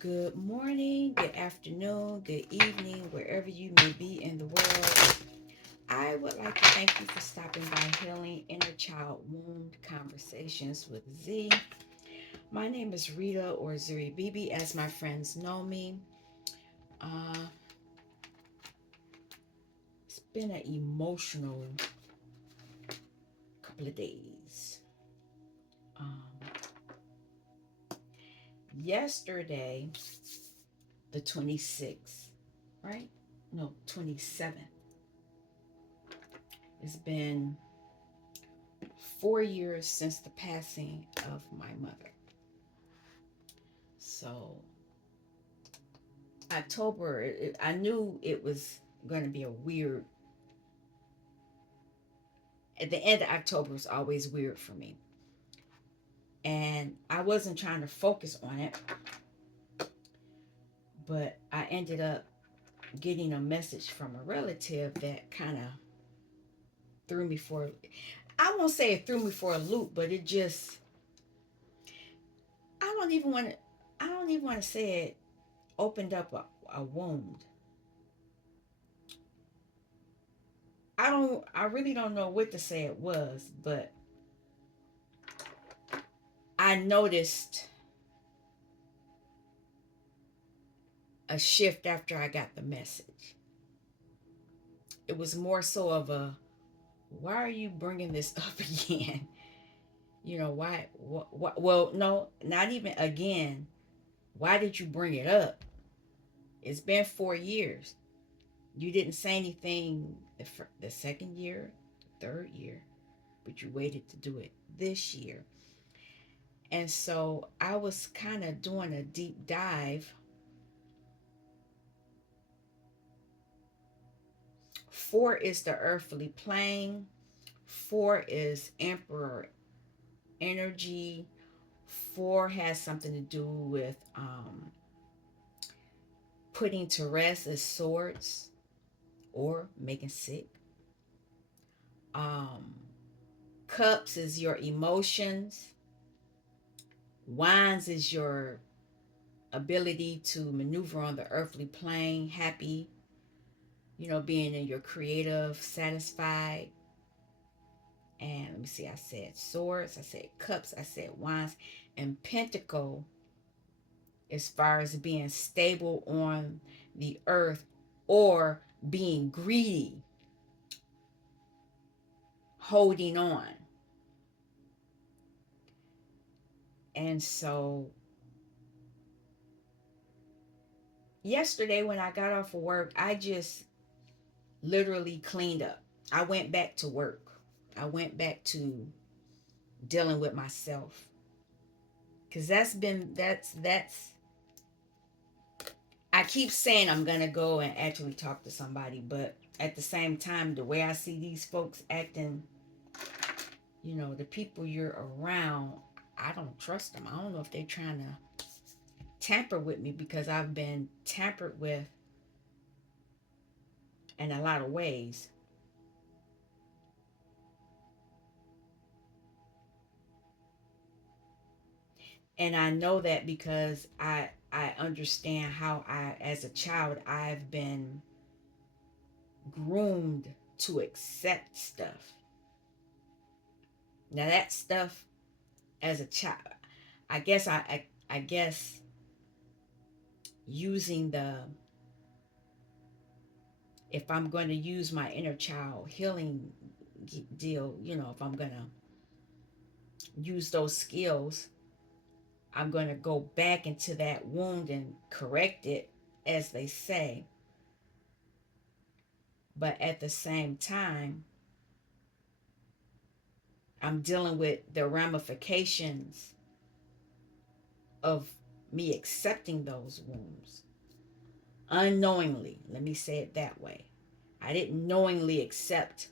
Good morning, good afternoon, good evening, wherever you may be in the world. I would like to thank you for stopping by Healing Inner Child Wound Conversations with Z. My name is Rita or Zuri Bibi, as my friends know me. Uh, it's been an emotional couple of days. Um, Yesterday, the 26th, right? No, 27th. It's been 4 years since the passing of my mother. So October, I knew it was going to be a weird. At the end of October is always weird for me, and I wasn't trying to focus on it, but I ended up getting a message from a relative that kind of threw me for. I won't say it threw me for a loop, but it just. I don't even want to. I don't even want to say it opened up a wound. I don't. I really don't know what to say it was, but I noticed a shift after I got the message. It was more so of a, why are you bringing this up again? Why? Well, no, not even again. Why did you bring it up? It's been 4 years. You didn't say anything the second year, the third year, but you waited to do it this year. And so I was kind of doing a deep dive. Four is the earthly plane. Four is emperor energy. Four has something to do with putting to rest as swords or making sick. Um, Cups is your emotions. Wands is your ability to maneuver on the earthly plane, happy, being in your creative, satisfied. And let me see, I said swords, I said cups, I said wands, and pentacle as far as being stable on the earth or being greedy, holding on. And so yesterday when I got off of work, I just literally cleaned up. I went back to work. I went back to dealing with myself. Cause that's I keep saying I'm gonna go and actually talk to somebody, but at the same time, the way I see these folks acting, the people you're around, I don't trust them. I don't know if they're trying to tamper with me because I've been tampered with in a lot of ways. And I know that because I understand how I as a child I've been groomed to accept stuff. Now that stuff as a child, I guess using the if I'm going to use my inner child healing deal, if I'm going to use those skills, I'm going to go back into that wound and correct it, as they say. But at the same time, I'm dealing with the ramifications of me accepting those wounds unknowingly. Let me say it that way. I didn't knowingly accept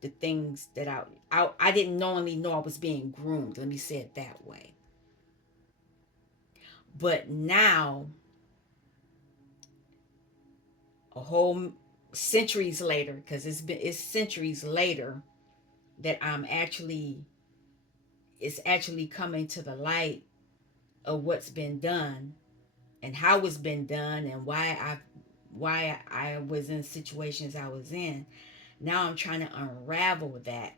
the things that I didn't knowingly know I was being groomed. Let me say it that way. But now, a whole centuries later, because it's centuries later that it's actually coming to the light of what's been done, and how it's been done and why I was in situations I was in. Now I'm trying to unravel that.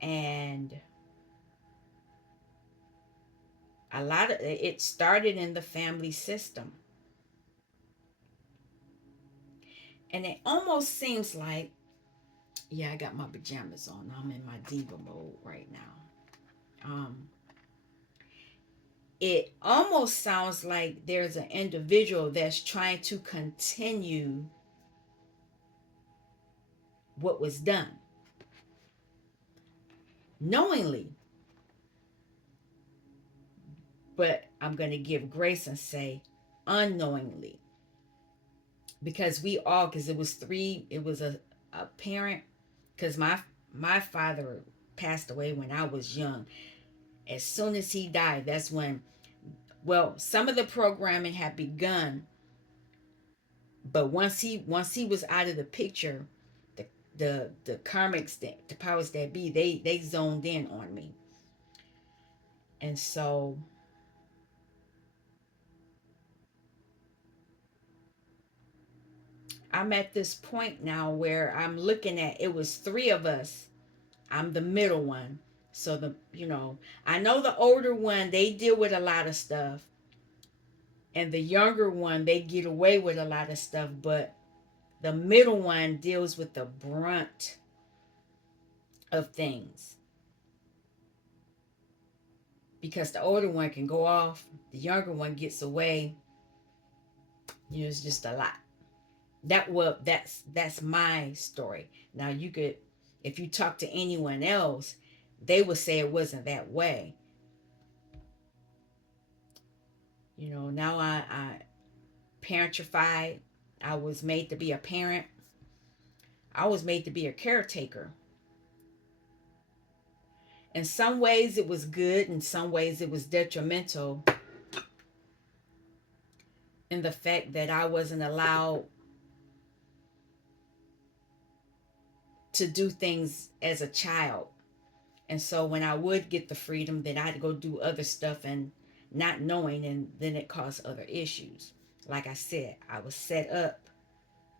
And a lot of it started in the family system. And it almost seems like, yeah, I got my pajamas on. I'm in my diva mode right now. It almost sounds like there's an individual that's trying to continue what was done knowingly, but I'm going to give grace and say unknowingly, because we all, because it was three, it was a parent, because my father passed away when I was young. As soon as he died, that's when, well, some of the programming had begun, but once he was out of the picture, the the karmics, the powers that be, they zoned in on me. And so I'm at this point now where I'm looking at, it was three of us. I'm the middle one. So I know the older one, they deal with a lot of stuff, and the younger one, they get away with a lot of stuff, but the middle one deals with the brunt of things, because the older one can go off, the younger one gets away. It's just a lot. That's my story. Now you could, if you talk to anyone else, they would say it wasn't that way. Now I parentified. I was made to be a parent. I was made to be a caretaker. In some ways it was good, in some ways it was detrimental, in the fact that I wasn't allowed to do things as a child. And so when I would get the freedom, then I had to go do other stuff and not knowing, and then it caused other issues. Like I said, I was set up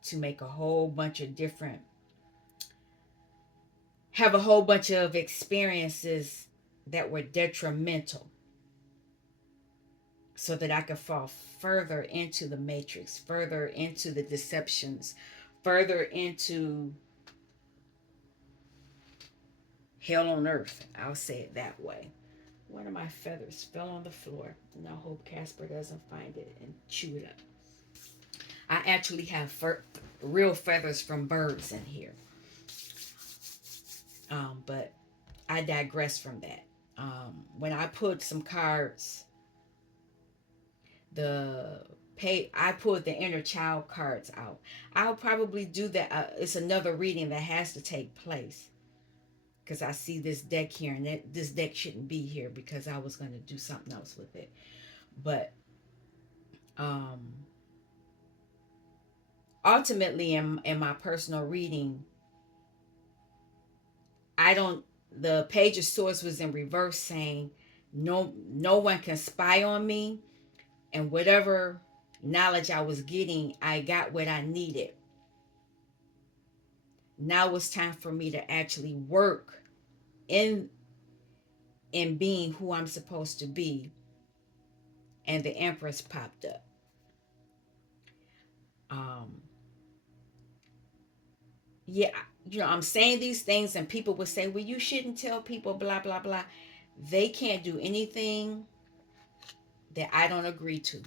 to make a whole bunch of different, have a whole bunch of experiences that were detrimental, so that I could fall further into the matrix, further into the deceptions, further into hell on earth. I'll say it that way. One of my feathers fell on the floor, and I hope Casper doesn't find it and chew it up. I actually have real feathers from birds in here. But I digress from that. When I put some cards, I pulled the inner child cards out. I'll probably do that. It's another reading that has to take place, because I see this deck here, and this deck shouldn't be here because I was going to do something else with it. But um, ultimately, in my personal reading, I don't. The Page of Swords was in reverse, saying, no one can spy on me, and whatever knowledge I was getting, I got what I needed. Now it's time for me to actually work in being who I'm supposed to be. And the Empress popped up. Um, yeah, I'm saying these things, and people would say, well, you shouldn't tell people, blah, blah, blah. They can't do anything that I don't agree to.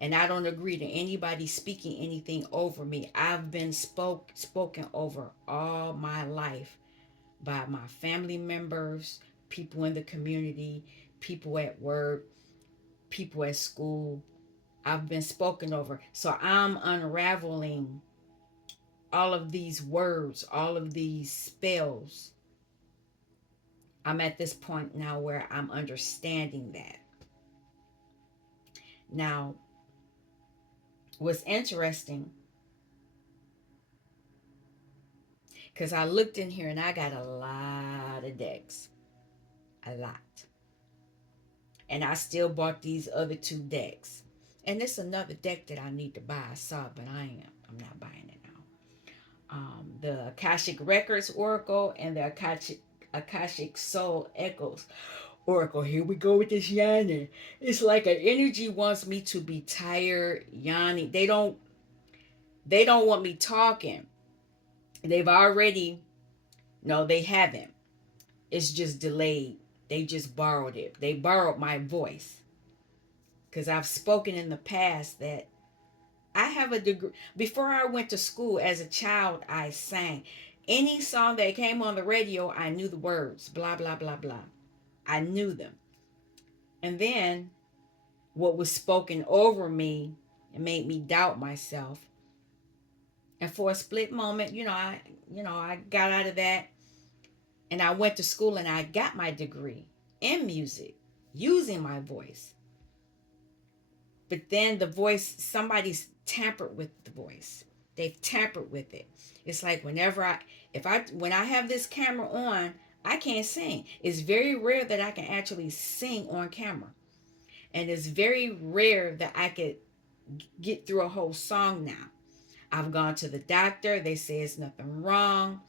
And I don't agree to anybody speaking anything over me. I've been spoken over all my life by my family members, people in the community, people at work, people at school. I've been spoken over. So I'm unraveling all of these words, all of these spells. I'm at this point now where I'm understanding that. Now, what's interesting, because I looked in here and I got a lot of decks. A lot. And I still bought these other two decks. And it's another deck that I need to buy. I saw it, but I'm not buying it now. The Akashic Records Oracle and the Akashic Soul Echoes Oracle. Here we go with this yawning. It's like an energy wants me to be tired, yawning. They don't want me talking. They've already, no, they haven't. It's just delayed. They just borrowed it. They borrowed my voice. Because I've spoken in the past that I have a degree. Before I went to school as a child, I sang. Any song that came on the radio, I knew the words. Blah, blah, blah, blah. I knew them. And then what was spoken over me, it made me doubt myself. And for a split moment, I got out of that and I went to school and I got my degree in music using my voice. But then the voice, somebody's tampered with the voice. They've tampered with it. It's like when I have this camera on, I can't sing. It's very rare that I can actually sing on camera. And it's very rare that I could get through a whole song now. I've gone to the doctor. They say it's nothing wrong.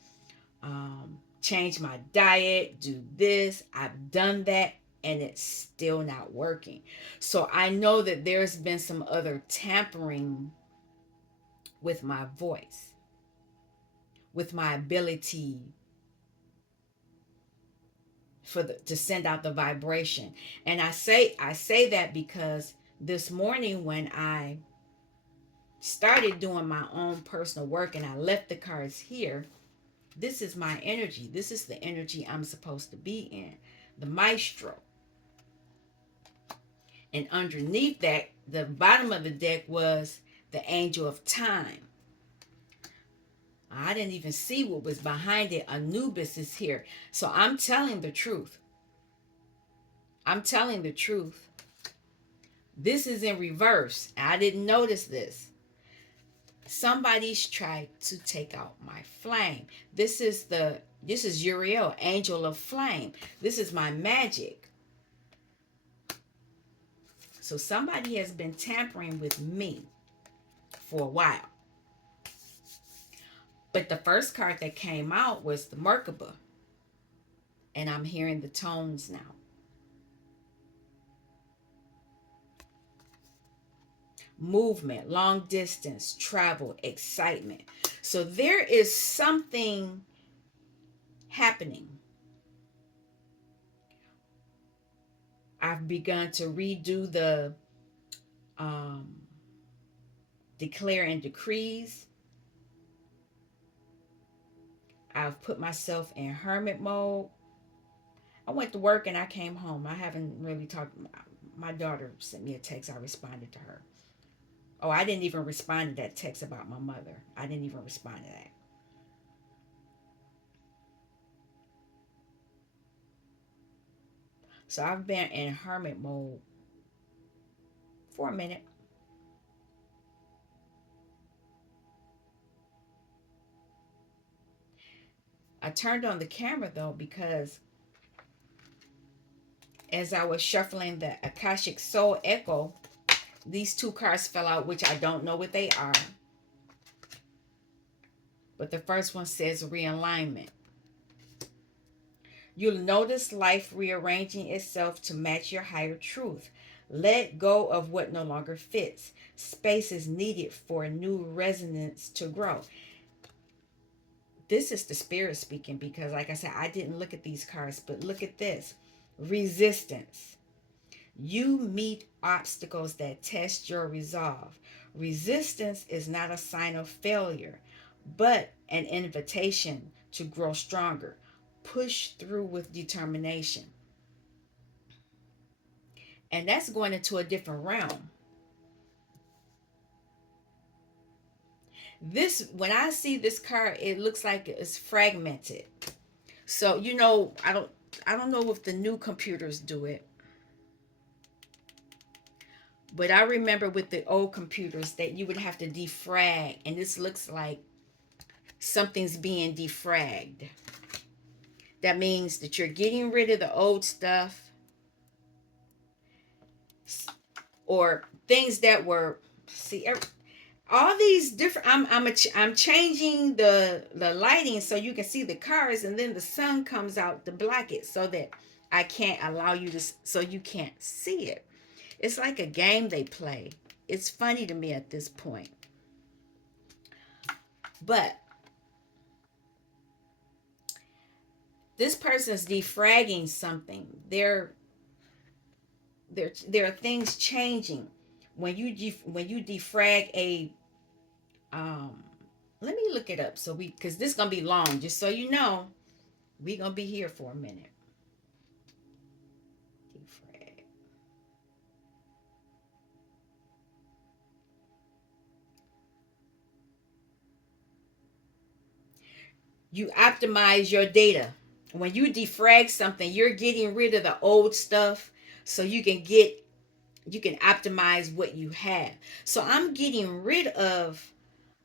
Change my diet, do this. I've done that and it's still not working. So I know that there's been some other tampering with my voice, with my ability to send out the vibration. And I say that because this morning when I started doing my own personal work and I left the cards here, this is my energy. This is the energy I'm supposed to be in, the Maestro. And underneath that, the bottom of the deck was the Angel of Time. I didn't even see what was behind it. Anubis is here. So I'm telling the truth. I'm telling the truth. This is in reverse. I didn't notice this. Somebody's tried to take out my flame. This is Uriel, Angel of Flame. This is my magic. So somebody has been tampering with me for a while. But the first card that came out was the Merkaba. And I'm hearing the tones now. Movement, long distance, travel, excitement. So there is something happening. I've begun to redo the declare and decrees. I've put myself in hermit mode. I went to work and I came home. I haven't really talked. My daughter sent me a text. I responded to her. Oh, I didn't even respond to that text about my mother. I didn't even respond to that. So I've been in hermit mode for a minute. I turned on the camera though because as I was shuffling the Akashic Soul Echo, these two cards fell out, which I don't know what they are. But the first one says realignment. You'll notice life rearranging itself to match your higher truth. Let go of what no longer fits. Space is needed for a new resonance to grow. This is the spirit speaking because, like I said, I didn't look at these cards, but look at this. Resistance. You meet obstacles that test your resolve. Resistance is not a sign of failure, but an invitation to grow stronger. Push through with determination. And that's going into a different realm. When I see this card, it looks like it's fragmented. So, I don't know if the new computers do it. But I remember with the old computers that you would have to defrag. And this looks like something's being defragged. That means that you're getting rid of the old stuff or things that were, see, all these different, I'm changing the lighting so you can see the cars, and then the sun comes out to block it so that I can't allow you to, so you can't see it. It's like a game they play. It's funny to me at this point. But this person's defragging something. There are things changing when you defrag a um let me look it up so we, because this is gonna be long, just so you know. We gonna be here for a minute. Defrag. You optimize your data. When you defrag something, you're getting rid of the old stuff so you can optimize what you have. So I'm getting rid of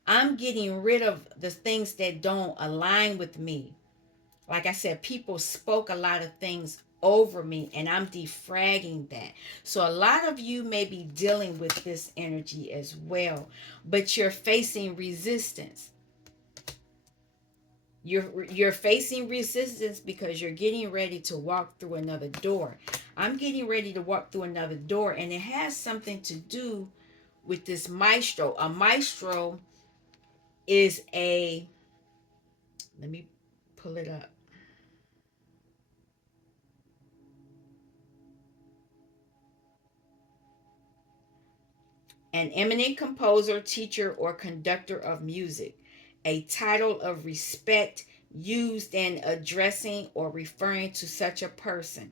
the things that don't align with me. Like I said, people spoke a lot of things over me, and I'm defragging that. So a lot of you may be dealing with this energy as well, but you're facing resistance. You're facing resistance because you're getting ready to walk through another door. I'm getting ready to walk through another door, and it has something to do with this maestro. A maestro is a, let me pull it up. An eminent composer, teacher, or conductor of music. A title of respect used in addressing or referring to such a person.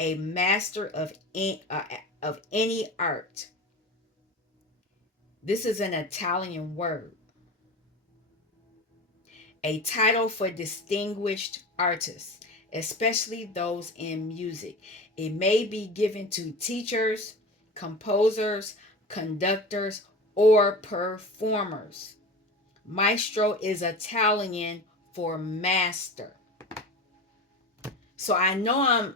A master of any art. This is an Italian word. A title for distinguished artists, especially those in music. It may be given to teachers, composers, conductors, or performers. Maestro is Italian for master. So I know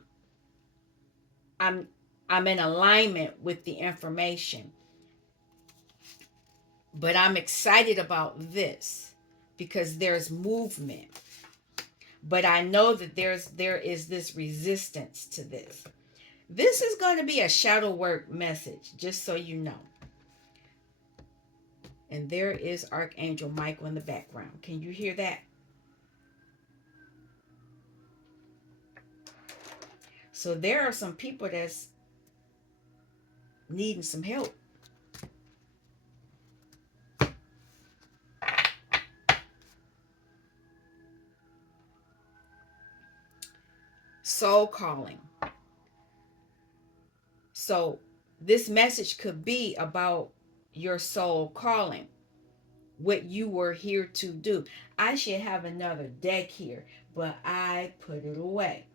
I'm I'm in alignment with the information. But I'm excited about this because there's movement. But I know that there is this resistance to this. This is going to be a shadow work message, just so you know. And there is Archangel Michael in the background. Can you hear that? So there are some people that's needing some help. Soul calling. So this message could be about your soul calling, what you were here to do. I should have another deck here, but I put it away.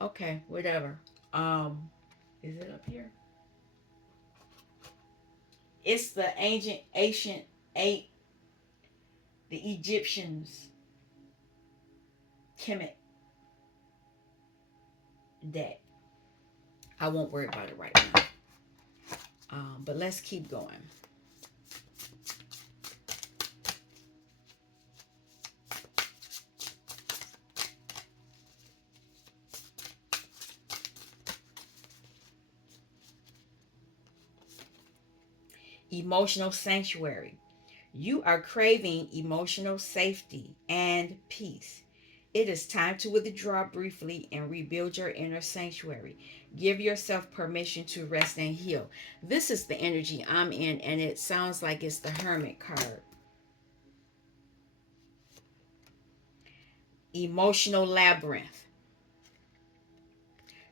Okay, whatever. Is it up here? It's the ancient eight, the Egyptians Kemet deck. I won't worry about it right now. But let's keep going. Emotional sanctuary. You are craving emotional safety and peace. It is time to withdraw briefly and rebuild your inner sanctuary. Give yourself permission to rest and heal. This is the energy I'm in, and it sounds like it's the Hermit card. Emotional labyrinth.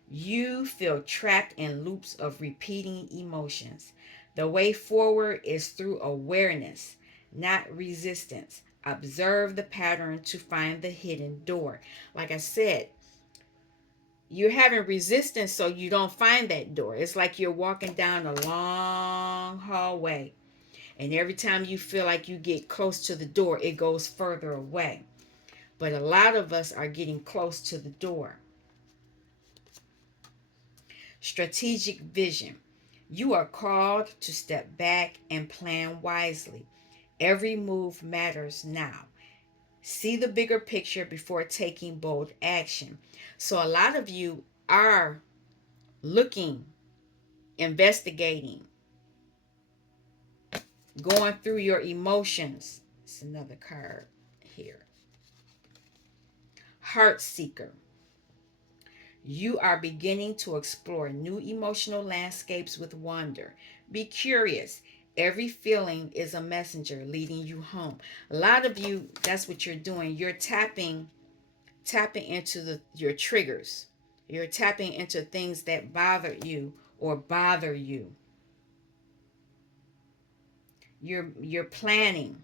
You feel trapped in loops of repeating emotions. The way forward is through awareness, not resistance. Observe the pattern to find the hidden door. Like I said, you're having resistance so you don't find that door. It's like you're walking down a long hallway And every time you feel like you get close to the door, it goes further away. But a lot of us are getting close to the door. Strategic vision. You are called to step back and plan wisely. Every move matters now. See the bigger picture before taking bold action. So, a lot of you are looking, investigating, going through your emotions. It's another card here. Heart seeker. You are beginning to explore new emotional landscapes with wonder. Be curious. Every feeling is a messenger leading you home. A lot of you, that's what you're doing. You're tapping into your triggers. You're tapping into things that bother you or bother you. You're planning.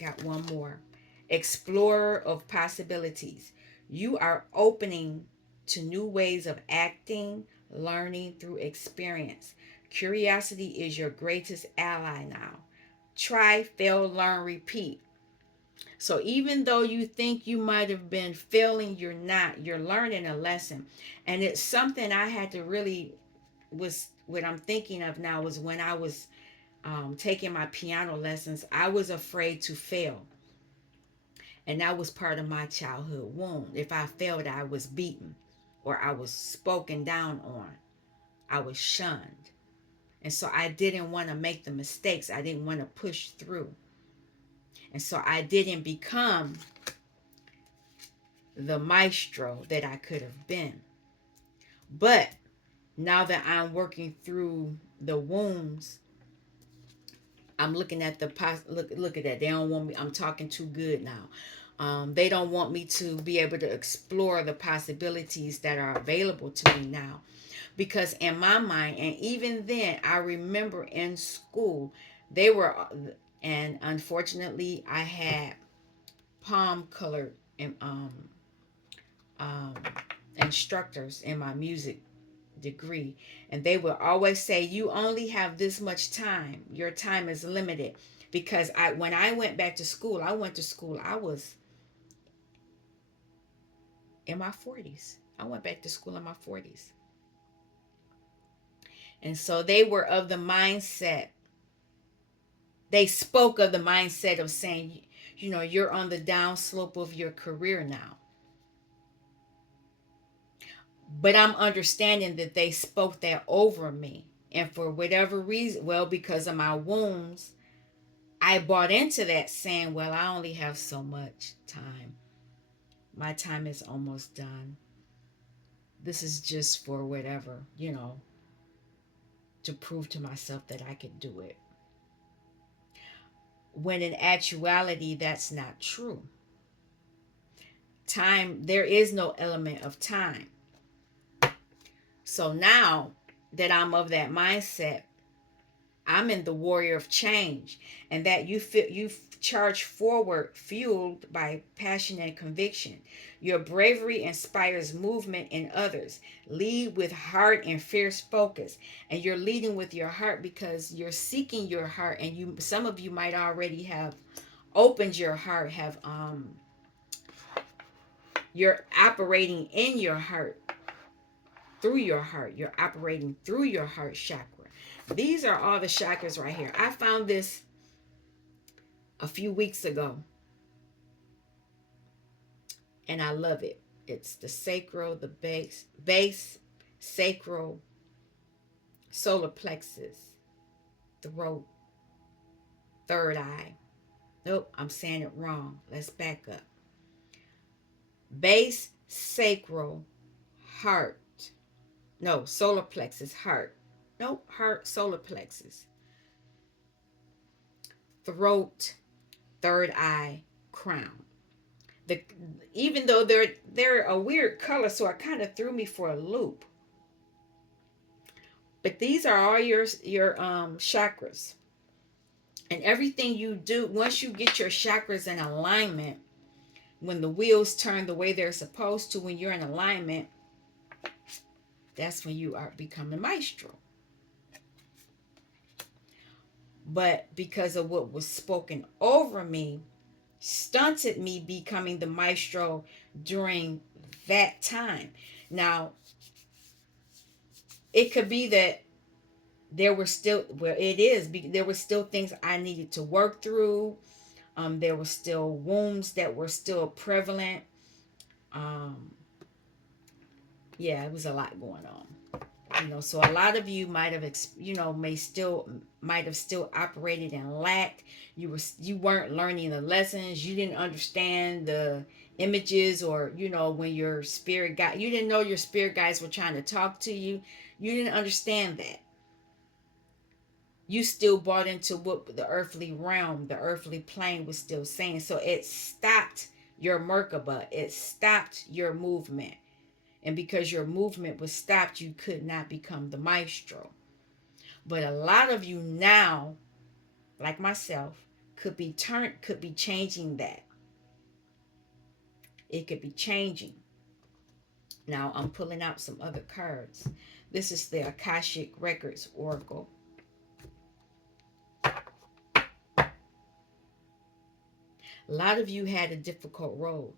Got one more. Explorer of possibilities. You are opening to new ways of acting, learning through experience. Curiosity is your greatest ally now. Try, fail, learn, repeat. So even though you think you might have been failing, you're not. You're learning a lesson. And it's something I had to really was what I'm thinking of now was when I was taking my piano lessons, I was afraid to fail. And that was part of my childhood wound. If I failed, I was beaten or I was spoken down on. I was shunned. And so I didn't want to make the mistakes. I didn't want to push through. And so I didn't become the maestro that I could have been. But now that I'm working through the wounds, I'm looking at look at that. They don't want me. I'm talking too good now. They don't want me to be able to explore the possibilities that are available to me now, because in my mind, and even then, I remember in school, they were, and unfortunately, I had palm colored um, instructors in my music degree, and they will always say, you only have this much time, your time is limited. Because when I went back to school, I was in my 40s. I went back to school in my 40s. And so they were of the mindset, they spoke of the mindset of saying, you're on the downslope of your career now. But I'm understanding that they spoke that over me. And for whatever reason, well, because of my wounds, I bought into that saying, well, I only have so much time. My time is almost done. This is just for whatever, to prove to myself that I could do it. When in actuality, that's not true. Time, there is no element of time. So now that I'm of that mindset, I'm in the warrior of change, and that you charge forward, fueled by passion and conviction. Your bravery inspires movement in others. Lead with heart and fierce focus, and you're leading with your heart because you're seeking your heart, and some of you might already have opened your heart, you're operating in your heart, through your heart. You're operating through your heart chakra. These are all the chakras right here. I found this a few weeks ago, and I love it. It's the sacral, the base, sacral, solar plexus, throat, third eye. Nope, I'm saying it wrong. Let's back up. Base, sacral, heart. No, solar plexus, heart. Nope, heart, solar plexus. Throat, third eye, crown. The Even though they're a weird color, so it kind of threw me for a loop. But these are all your chakras, and everything you do once you get your chakras in alignment, when the wheels turn the way they're supposed to, when you're in alignment, that's when you are becoming maestro. but because of what was spoken over me, stunted me becoming the maestro during that time. Now, it could be that there were still, well, it is, there were still things I needed to work through. There were still wounds that were still prevalent. Um, yeah, it was a lot going on. So a lot of you might have might have still operated in lack. You weren't learning the lessons. You didn't understand the images, or when your spirit guide, you didn't know your spirit guides were trying to talk to you. You didn't understand that. You still bought into what the earthly realm, the earthly plane was still saying. So it stopped your Merkaba. It stopped your movement. And because your movement was stopped, you could not become the maestro. But a lot of you now, like myself, could be changing that. It could be changing. Now I'm pulling out some other cards. This is the Akashic Records Oracle. A lot of you had a difficult road.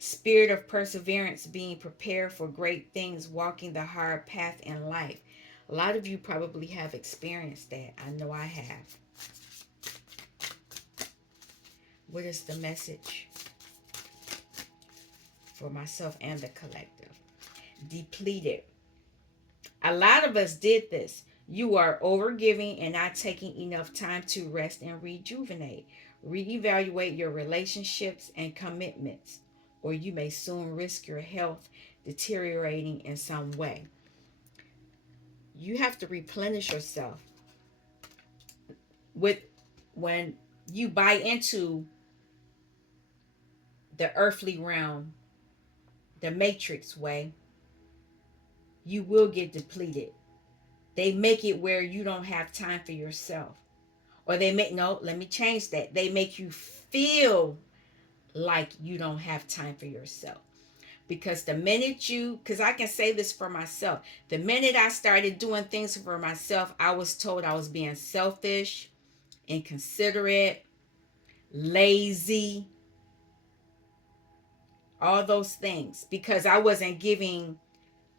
Spirit of perseverance, being prepared for great things, walking the hard path in life. A lot of you probably have experienced that. I know I have. What is the message for myself and the collective? Depleted. A lot of us did this. You are overgiving and not taking enough time to rest and rejuvenate. Reevaluate your relationships and commitments, or you may soon risk your health deteriorating in some way. You have to replenish yourself with when you buy into the earthly realm, the matrix way, you will get depleted. They make it where you don't have time for yourself. Or they make, no, let me change that. They make you feel like you don't have time for yourself. Because the minute because I can say this for myself, the minute I started doing things for myself, I was told I was being selfish, inconsiderate, lazy, all those things, because I wasn't giving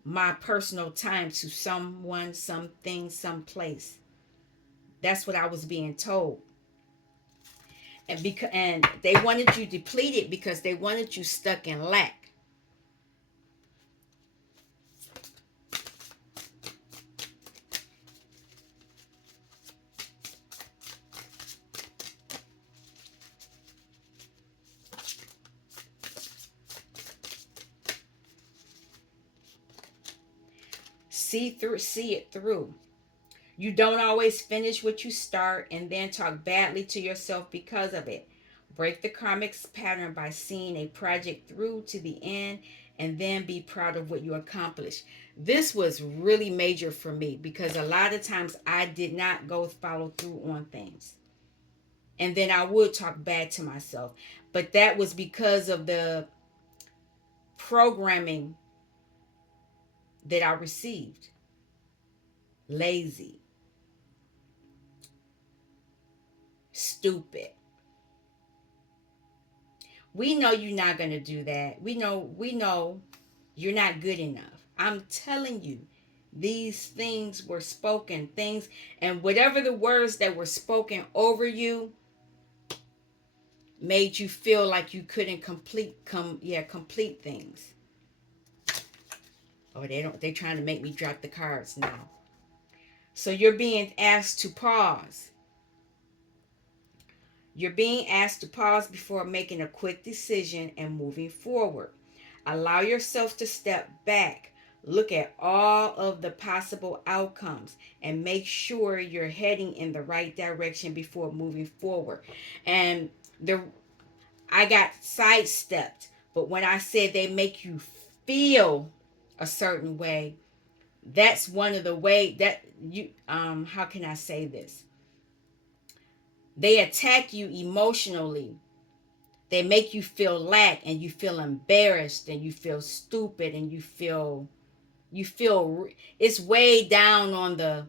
my personal time to someone, something, someplace. That's what I was being told. And they wanted you depleted because they wanted you stuck in lack. See it through. You don't always finish what you start and then talk badly to yourself because of it. Break the karmic pattern by seeing a project through to the end and then be proud of what you accomplished. This was really major for me because a lot of times I did not go follow through on things. And then I would talk bad to myself. But that was because of the programming that I received. Lazy, stupid. We know you're not going to do that. We know you're not good enough. I'm telling you, these things were spoken, things, and whatever the words that were spoken over you made you feel like you couldn't complete things. Oh, they're trying to make me drop the cards now. So you're being asked to pause. You're being asked to pause before making a quick decision and moving forward. Allow yourself to step back. Look at all of the possible outcomes and make sure you're heading in the right direction before moving forward. And I got sidestepped, but when I said they make you feel a certain way, that's one of the way that you how can I say this? They attack you emotionally. They make you feel lack and you feel embarrassed and you feel stupid and you feel You feel it's way down on the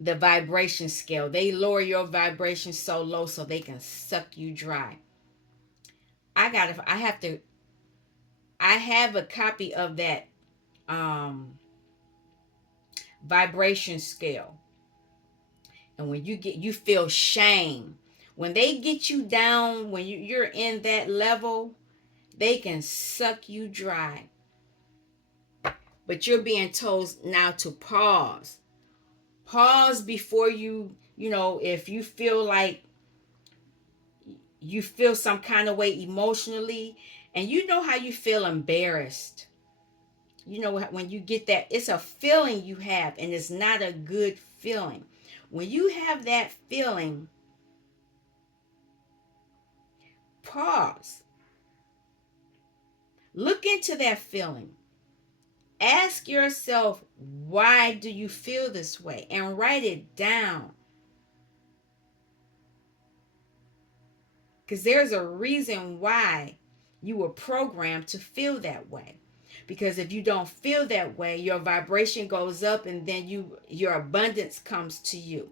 vibration scale. They lower your vibration so low so they can suck you dry. I have a copy of that um vibration scale. And when you feel shame. When they get you down, when you're in that level, they can suck you dry. But you're being told now to pause. Pause before if you feel like you feel some kind of way emotionally, and you know how you feel embarrassed. When you get that, it's a feeling you have, and it's not a good feeling. When you have that feeling, pause. Look into that feeling. Ask yourself, why do you feel this way? And write it down. Because there's a reason why you were programmed to feel that way. Because if you don't feel that way, your vibration goes up, and then your abundance comes to you.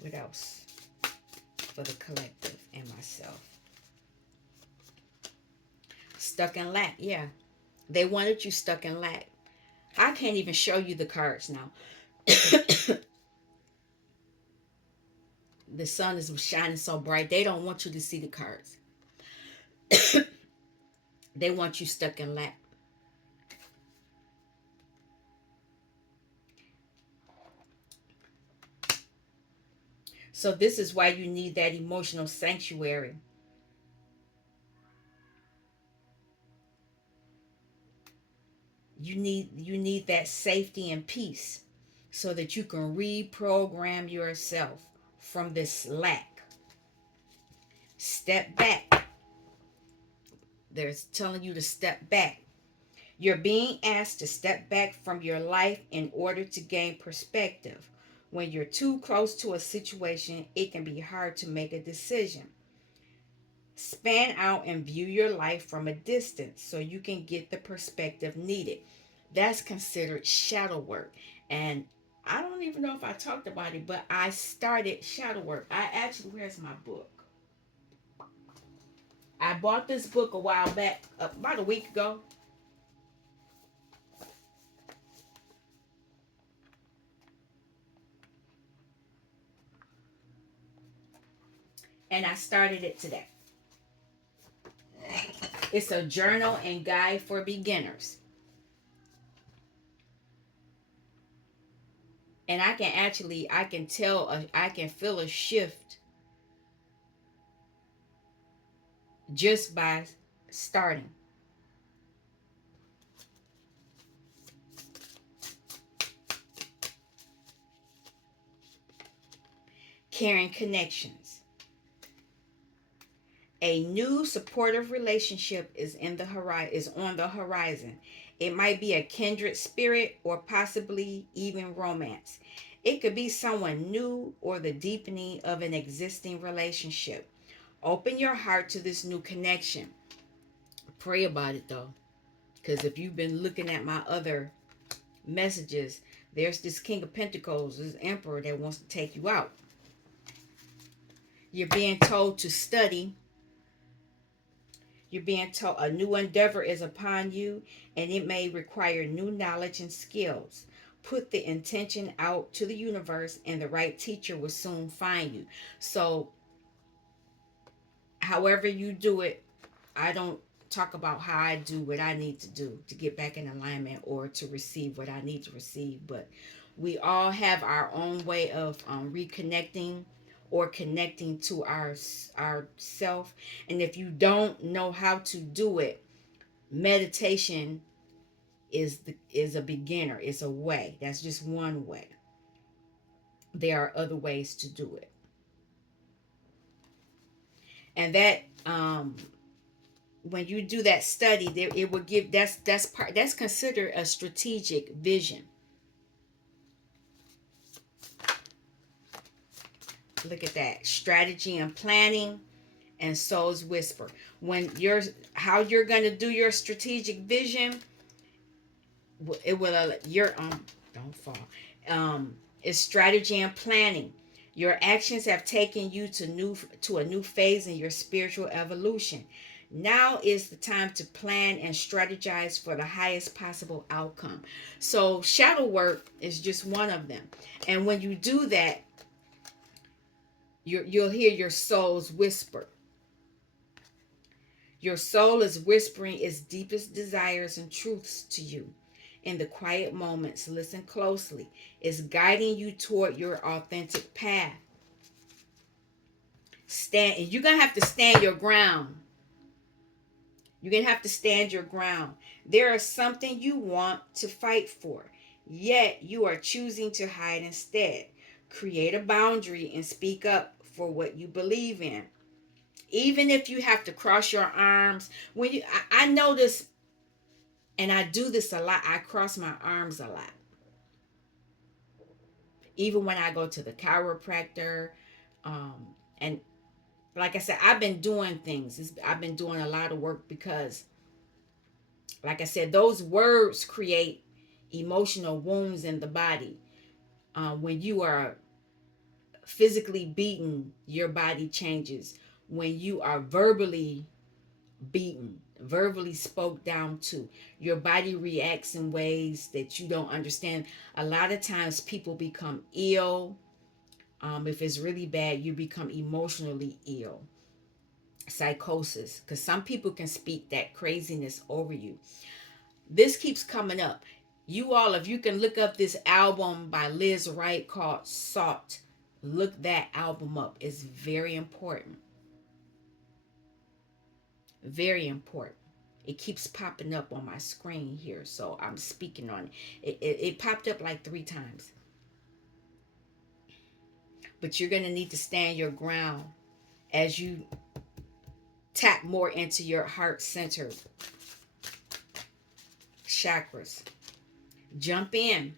What else for the collective and myself? Stuck in lack. Yeah, they wanted you stuck in lack. I can't even show you the cards now. The sun is shining so bright, they don't want you to see the cards. They want you stuck in lack. So this is why you need that emotional sanctuary. You need that safety and peace so that you can reprogram yourself from this lack. Step back. They're telling you to step back. You're being asked to step back from your life in order to gain perspective. When you're too close to a situation, it can be hard to make a decision. Span out and view your life from a distance so you can get the perspective needed. That's considered shadow work. And I don't even know if I talked about it, but I started shadow work. Where's my book? I bought this book a while back, about a week ago. And I started it today. It's a journal and guide for beginners. And I can feel a shift just by starting. Caring connections. A new supportive relationship is on the horizon. It might be a kindred spirit or possibly even romance. It could be someone new or the deepening of an existing relationship. Open your heart to this new connection. Pray about it though, because if you've been looking at my other messages, there's this King of Pentacles, this Emperor that wants to take you out. You're being told to study. You're being told a new endeavor is upon you, and it may require new knowledge and skills. Put the intention out to the universe, and the right teacher will soon find you. So, however you do it, I don't talk about how I do what I need to do to get back in alignment or to receive what I need to receive. But we all have our own way of reconnecting or connecting to our self. And if you don't know how to do it, meditation is a beginner. It's a way. That's just one way. There are other ways to do it. And that when you do that study, there it will give that's considered a strategic vision. Look at that. Strategy and planning and soul's whisper. When you're how you're going to do your strategic vision, it will your don't fall. It's strategy and planning. Your actions have taken you to a new phase in your spiritual evolution. Now is the time to plan and strategize for the highest possible outcome. So shadow work is just one of them. And when you do that, you'll hear your soul's whisper. Your soul is whispering its deepest desires and truths to you. In the quiet moments, listen closely. It's guiding you toward your authentic path. You're going to have to stand your ground. You're going to have to stand your ground. There is something you want to fight for, yet you are choosing to hide instead. Create a boundary and speak up for what you believe in. Even if you have to cross your arms, I notice, and I do this a lot, I cross my arms a lot. Even when I go to the chiropractor, and like I said, I've been doing things. I've been doing a lot of work because, like I said, those words create emotional wounds in the body. When you are physically beaten, your body changes. When you are verbally beaten, verbally spoke down to, your body reacts in ways that you don't understand. A lot of times people become ill. If it's really bad, you become emotionally ill. Psychosis, because some people can speak that craziness over you. This keeps coming up. You all, if you can look up this album by Liz Wright called Salt, look that album up. It's very important. Very important. It keeps popping up on my screen here, so I'm speaking on it. It popped up like 3 times. But you're going to need to stand your ground as you tap more into your heart center chakras. Jump in.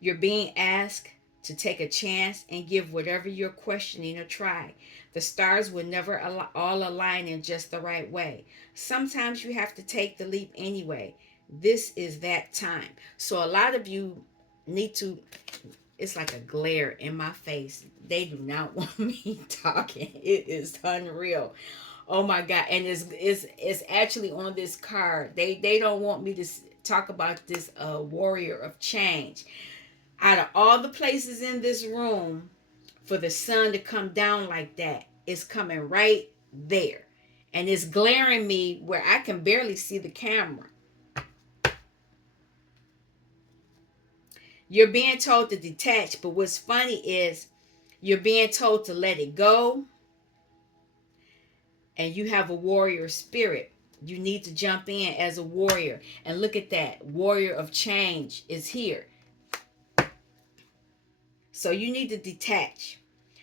You're being asked to take a chance and give whatever you're questioning a try. The stars will never all align in just the right way. Sometimes you have to take the leap anyway. This is that time. So a lot of you need to, it's like a glare in my face. They do not want me talking. It is unreal. Oh my God. And it's actually on this card. They don't want me to talk about this warrior of change. Out of all the places in this room, for the sun to come down like that, it's coming right there. And it's glaring me where I can barely see the camera. You're being told to detach, but what's funny is you're being told to let it go, and you have a warrior spirit. You need to jump in as a warrior. And look at that. Warrior of change is here. So you need to detach.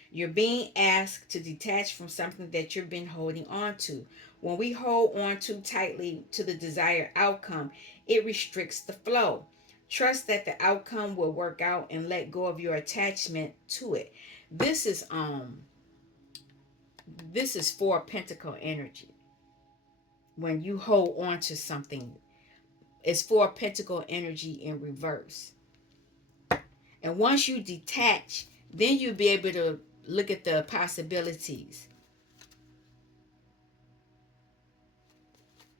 You're being asked to detach from something that you've been holding on to. When we hold on too tightly to the desired outcome, it restricts the flow. Trust that the outcome will work out and let go of your attachment to it. This is for pentacle energy. When you hold on to something, it's for pentacle energy in reverse. And once you detach, then you'll be able to look at the possibilities.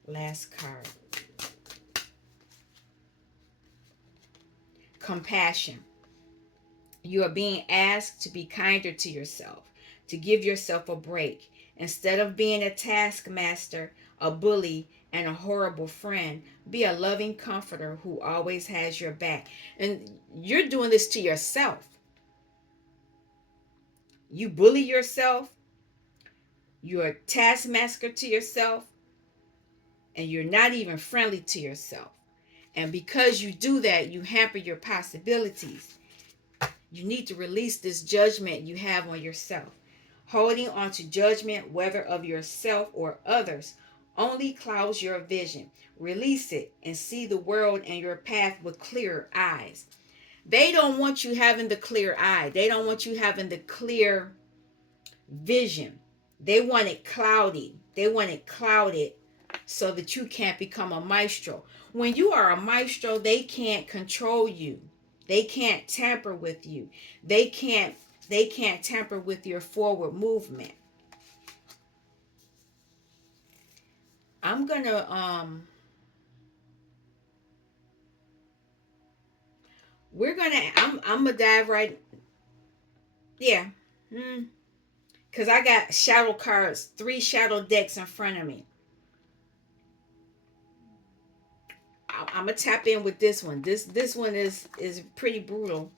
Last card. Compassion. You are being asked to be kinder to yourself, to give yourself a break. Instead of being a taskmaster, a bully, and a horrible friend, be a loving comforter who always has your back. And you're doing this to yourself. You bully yourself, you're a taskmaster to yourself, and you're not even friendly to yourself. And because you do that, you hamper your possibilities. You need to release this judgment you have on yourself. Holding on to judgment, whether of yourself or others, only clouds your vision. Release it and see the world and your path with clearer eyes. They don't want you having the clear eye. They don't want you having the clear vision. They want it cloudy. They want it clouded so that you can't become a maestro. When you are a maestro, they can't control you. They can't tamper with you. They can't tamper with your forward movement. I'm going to we're going to I'm going to dive right. Yeah. Cuz I got shadow cards, 3 shadow decks in front of me. I'm gonna tap in with this one. This one is pretty brutal,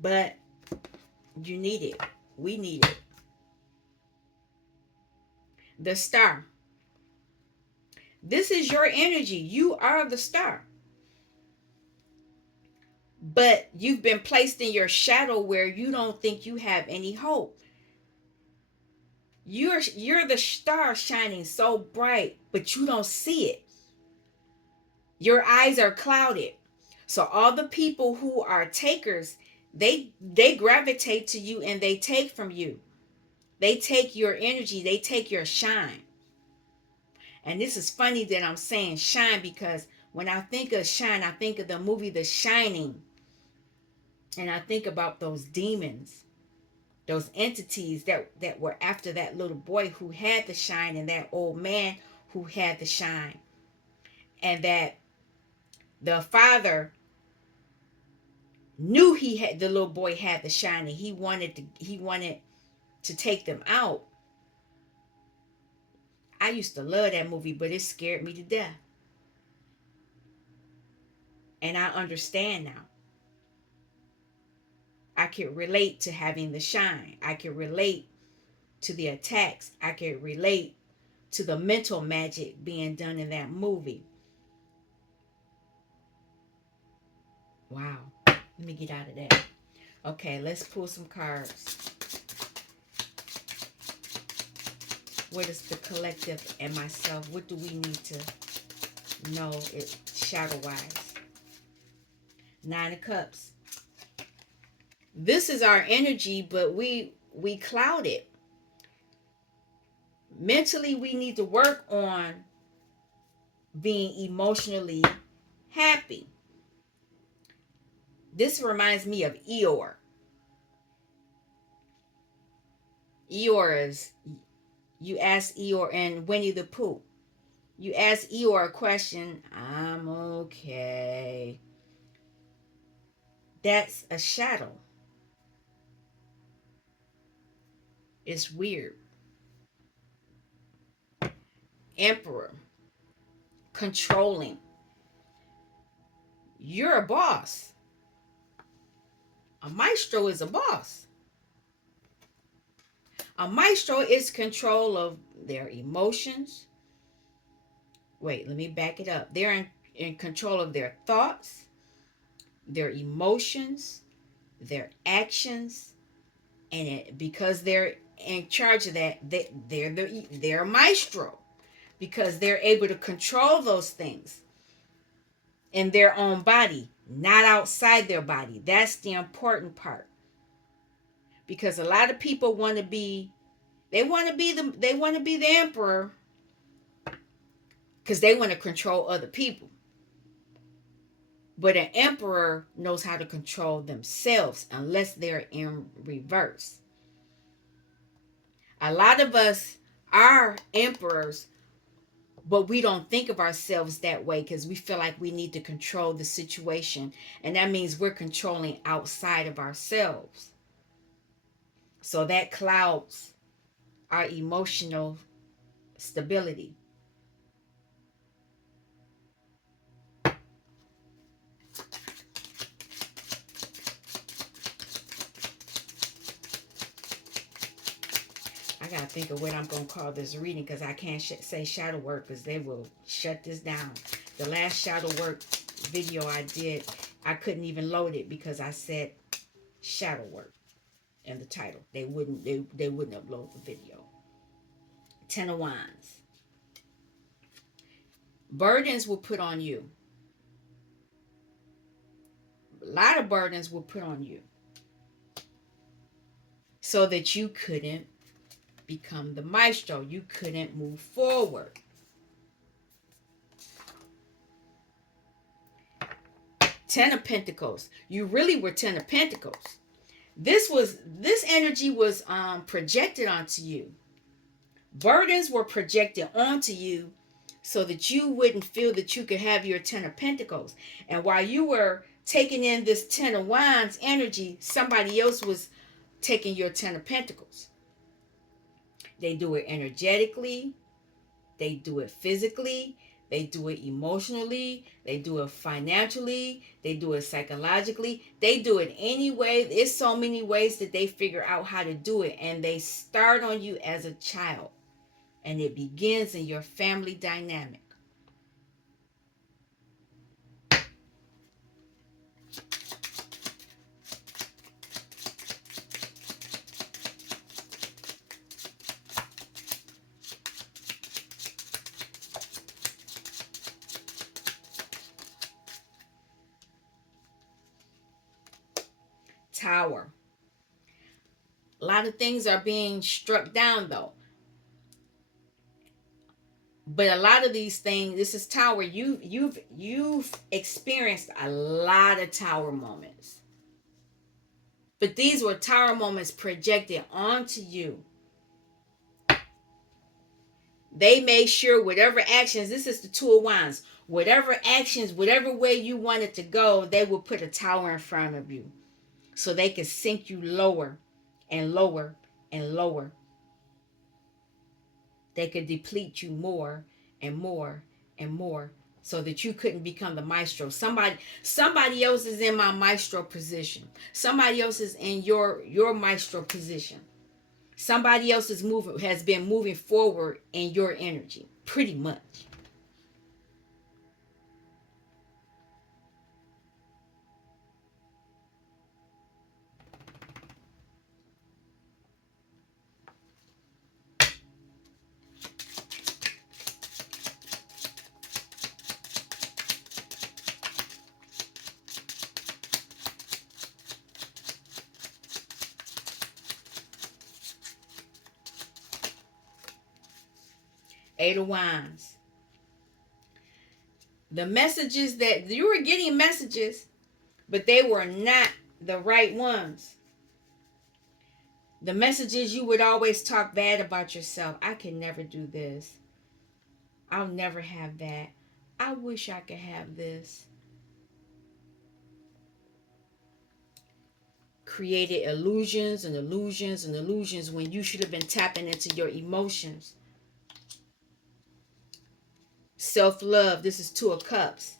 but you need it. We need it. The star. This is your energy. You are the star. But you've been placed in your shadow where you don't think you have any hope. You're the star shining so bright, but you don't see it. Your eyes are clouded. So all the people who are takers, they gravitate to you and they take from you. They take your energy, they take your shine. And this is funny that I'm saying shine because when I think of shine, I think of the movie The Shining. And I think about those demons, those entities that were after that little boy who had the shine and that old man who had the shine. And that the father knew the little boy had the shine and he wanted to take them out. I used to love that movie, but it scared me to death. And I understand now. I can relate to having the shine. I can relate to the attacks. I can relate to the mental magic being done in that movie. Wow. Let me get out of that. Okay, let's pull some cards. What is the collective and myself? What do we need to know it shadow-wise? 9 of Cups. This is our energy, but we cloud it. Mentally, we need to work on being emotionally happy. This reminds me of Eeyore. Eeyore is, you ask Eeyore and Winnie the Pooh. You ask Eeyore a question, I'm okay. That's a shadow. It's weird. Emperor. Controlling. You're a boss. A maestro is a boss. A maestro is control of their emotions. Wait, let me back it up. They're in control of their thoughts, their emotions, their actions, and because they're in charge of that, they're a maestro because they're able to control those things in their own body, not outside their body. That's the important part. Because a lot of people want to be the emperor because they want to control other people. But an emperor knows how to control themselves unless they're in reverse. A lot of us are emperors, but we don't think of ourselves that way because we feel like we need to control the situation. And that means we're controlling outside of ourselves. So that clouds our emotional stability. I gotta think of what I'm gonna call this reading because I can't say shadow work because they will shut this down. The last shadow work video I did, I couldn't even load it because I said shadow work in the title. They wouldn't upload the video. 10 of Wands. Burdens were put on you. A lot of burdens were put on you so that you couldn't become the maestro. You couldn't move forward. Ten of Pentacles. You really were Ten of Pentacles. This energy was projected onto you. Burdens were projected onto you so that you wouldn't feel that you could have your Ten of Pentacles. And while you were taking in this Ten of Wands energy, somebody else was taking your Ten of Pentacles. They do it energetically, they do it physically, they do it emotionally, they do it financially, they do it psychologically, they do it any way. There's so many ways that they figure out how to do it, and they start on you as a child, and it begins in your family dynamic. Tower. A lot of things are being struck down though. But a lot of these things, this is tower. You've experienced a lot of tower moments. But these were tower moments projected onto you. They made sure whatever actions, this is the Two of Wands, whatever actions, whatever way you wanted to go, they will put a tower in front of you so they could sink you lower and lower and lower. They could deplete you more and more and more so that you couldn't become the maestro. Somebody else is in my maestro position. Somebody else is in your maestro position. Somebody else has been moving forward in your energy, pretty much. 8 of Wands. The messages that you were getting messages, but they were not the right ones. The messages you would always talk bad about yourself. I can never do this. I'll never have that. I wish I could have this. Created illusions and illusions and illusions when you should have been tapping into your emotions. Self-love. This is Two of Cups.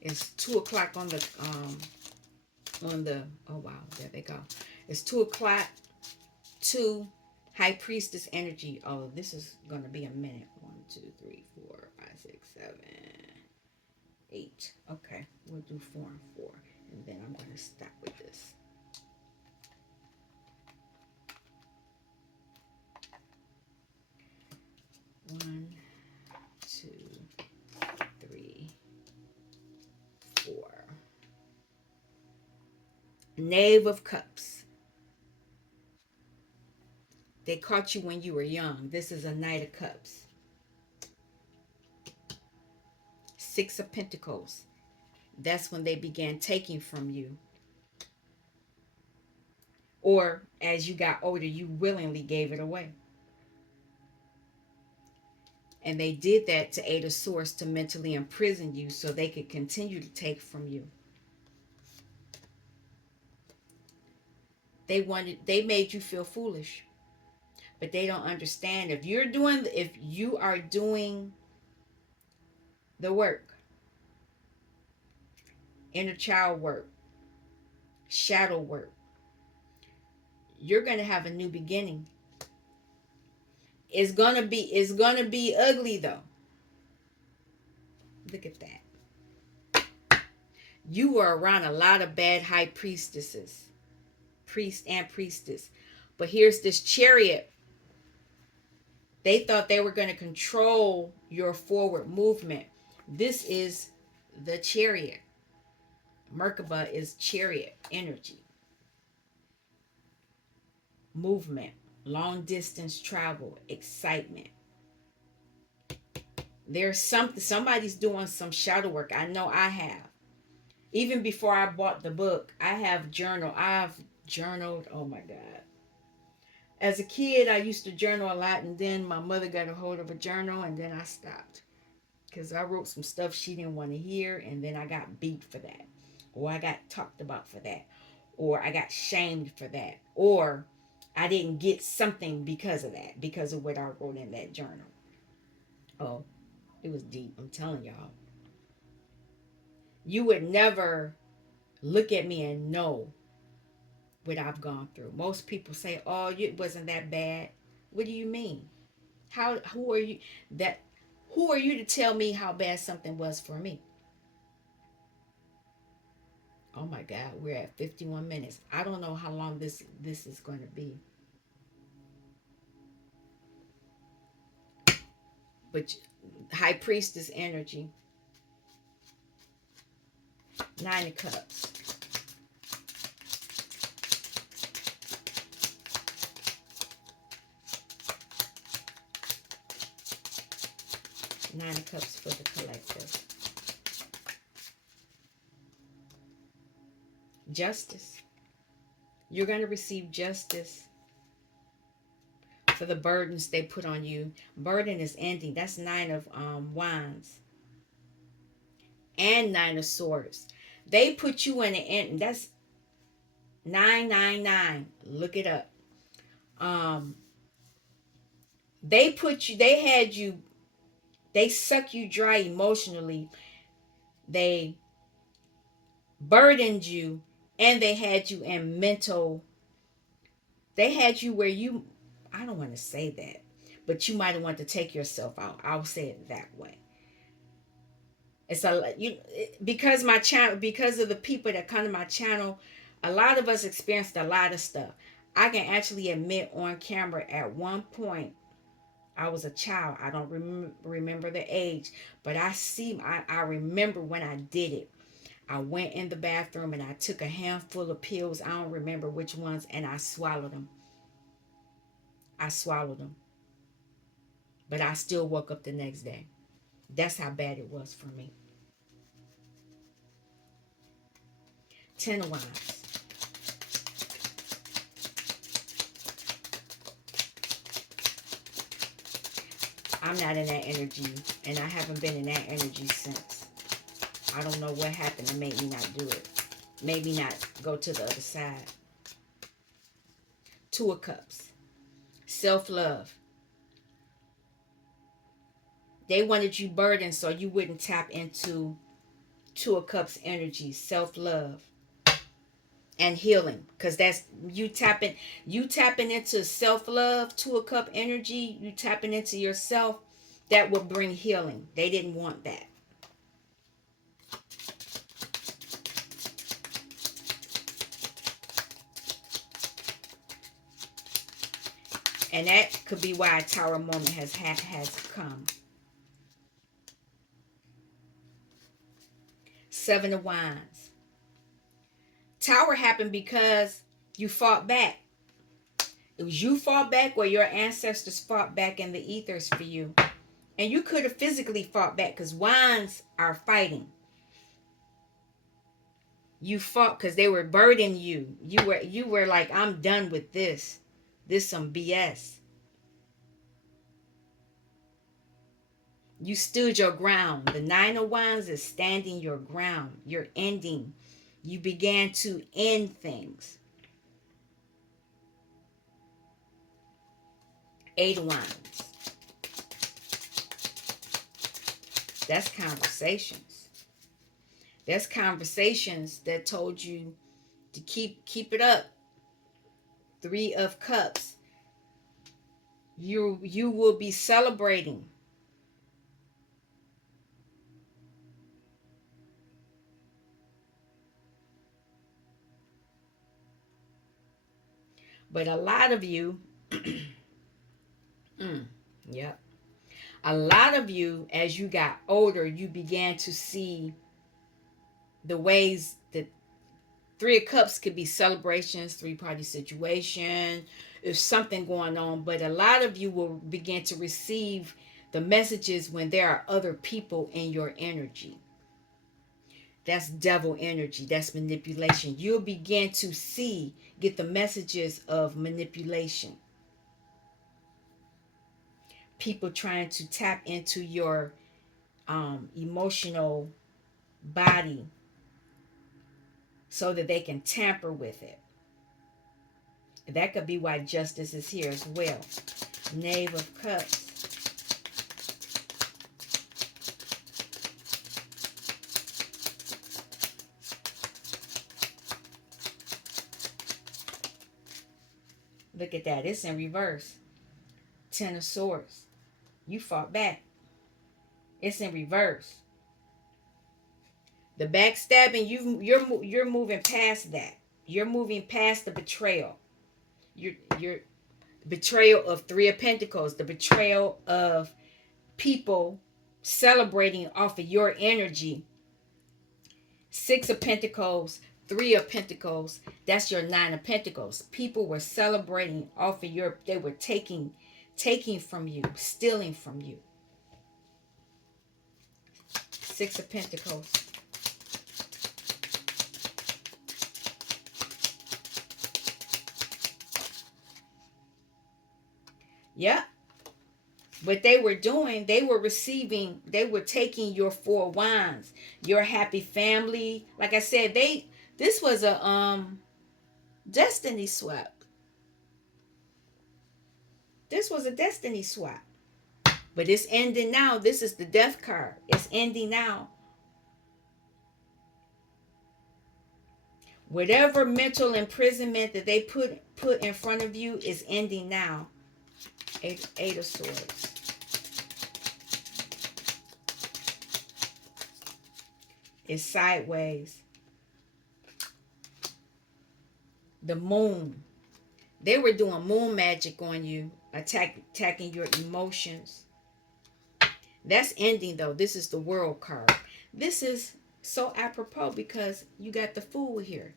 It's 2 o'clock on the oh wow, there they go. It's 2 o'clock. 2 High Priestess energy. Oh, this is gonna be a minute. 1, 2, 3, 4, 5, 6, 7, 8. Okay, we'll do 4 and 4, and then I'm gonna stop with this. One, 2, 3, 4. Knave of Cups. They caught you when you were young. This is a Knight of Cups. 6 of Pentacles. That's when they began taking from you. Or as you got older, you willingly gave it away. And they did that to 8 of Swords to mentally imprison you so they could continue to take from you. They made you feel foolish. But they don't understand if you are doing the work, inner child work, shadow work, you're going to have a new beginning. It's gonna be ugly though. Look at that. You were around a lot of bad high priestesses, priest and priestess. But here's this chariot. They thought they were going to control your forward movement. This is the chariot. Merkaba is chariot energy, movement, long distance travel, excitement. There's somebody's doing some shadow work. I know I have. Even before I bought the book, I've journaled. Oh my God. As a kid, I used to journal a lot, and then my mother got a hold of a journal, and then I stopped because I wrote some stuff she didn't want to hear, and then I got beat for that, or I got talked about for that, or I got shamed for that, or I didn't get something because of that, because of what I wrote in that journal. Oh, it was deep. I'm telling y'all. You would never look at me and know what I've gone through. Most people say, "Oh, it wasn't that bad." What do you mean? How? Who are you? That? Who are you to tell me how bad something was for me? Oh my God, we're at 51 minutes. I don't know how long this is going to be. But High Priestess energy, Nine of Cups. Nine of Cups for the collective. Justice. You're going to receive justice for the burdens they put on you. Burden is ending. That's Nine of Wands and Nine of Swords. They put you in the end. That's 999. Look it up. Um, they put you. They had you. They suck you dry emotionally. They burdened you, and they had you in mental. They had you where you. I don't want to say that, but you might want to take yourself out. I'll say it that way. It's a you because my channel, because of the people that come to my channel, a lot of us experienced a lot of stuff. I can actually admit on camera at one point I was a child. I don't remember the age, but I remember when I did it. I went in the bathroom and I took a handful of pills. I don't remember which ones, and I swallowed them. I swallowed them, but I still woke up the next day. That's how bad it was for me. 10 of Wands. I'm not in that energy, and I haven't been in that energy since. I don't know what happened to make me not do it. Made me not go to the other side. 2 of Cups. Self-love. They wanted you burdened so you wouldn't tap into 2 of Cups energy, self-love and healing. Because that's you tapping into self-love, 2 of Cup energy, you tapping into yourself, that will bring healing. They didn't want that. And that could be why a tower moment has come. 7 of Wands. Tower happened because you fought back. It was you fought back, or your ancestors fought back in the ethers for you. And you could have physically fought back because wands are fighting. You fought because they were burdening you. You were like, I'm done with this. This some BS. You stood your ground. The 9 of Wands is standing your ground. You're ending. You began to end things. 8 of Wands. That's conversations. That's conversations that told you to keep it up. 3 of Cups. You will be celebrating. But a lot of you, mm, yep, a lot of you, as you got older, you began to see the ways that Three of Cups could be celebrations, three-party situation, if something going on. But a lot of you will begin to receive the messages when there are other people in your energy. That's devil energy. That's manipulation. You'll begin to get the messages of manipulation. People trying to tap into your emotional body so that they can tamper with it. That could be why justice is here as well. Knave of Cups. Look at that. It's in reverse. Ten of Swords. You fought back. It's in reverse. The backstabbing, you're moving past that. You're moving past the betrayal. You're betrayal of Three of Pentacles, the betrayal of people celebrating off of your energy. Six of Pentacles, Three of Pentacles, that's your Nine of Pentacles. People were celebrating off of they were taking from you, stealing from you. Six of Pentacles. Yeah. What they were doing, they were taking your Four Wands, your happy family. Like I said, this was a destiny swap. This was a destiny swap. But it's ending now. This is the death card. It's ending now. Whatever mental imprisonment that they put in front of you is ending now. Eight of Swords. It's sideways. The Moon. They were doing moon magic on you, attacking your emotions. That's ending though. This is the World card. This is so apropos because you got the Fool here.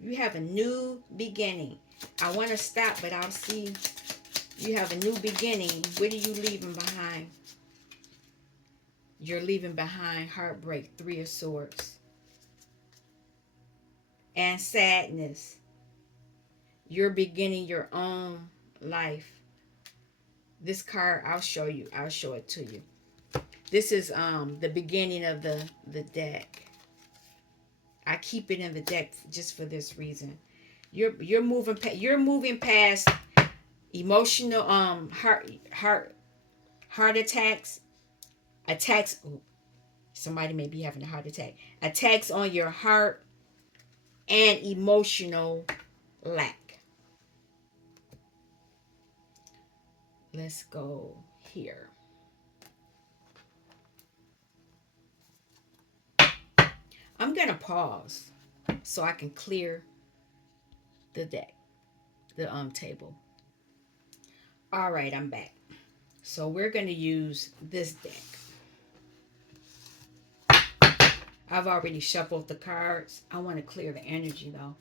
You have a new beginning. I want to stop, but I'll see. You have a new beginning. What are you leaving behind? You're leaving behind heartbreak, Three of Swords. And sadness. You're beginning your own life. This card, I'll show you. I'll show it to you. This is the beginning of the deck. I keep it in the deck just for this reason. You're moving past emotional heart attacks. Ooh, somebody may be having a heart attack. Attacks on your heart and emotional lack. Let's go here. I'm going to pause so I can clear the deck, the table. All right, I'm back. So we're going to use this deck. I've already shuffled the cards. I want to clear the energy though.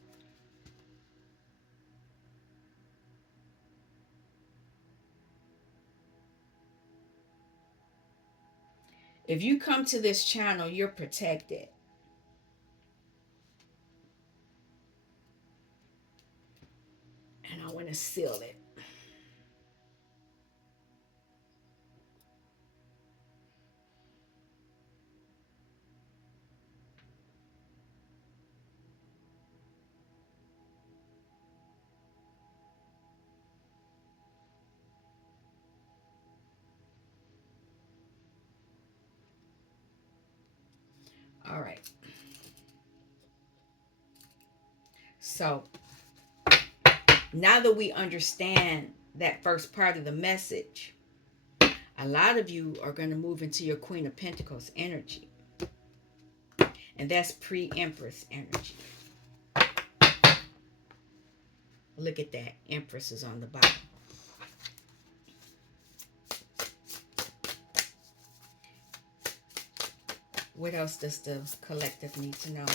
If you come to this channel, you're protected. And I want to seal it. All right. So now that we understand that first part of the message, a lot of you are going to move into your Queen of Pentacles energy. And that's pre-Empress energy. Look at that. Empress is on the bottom. What else does the collective need to know?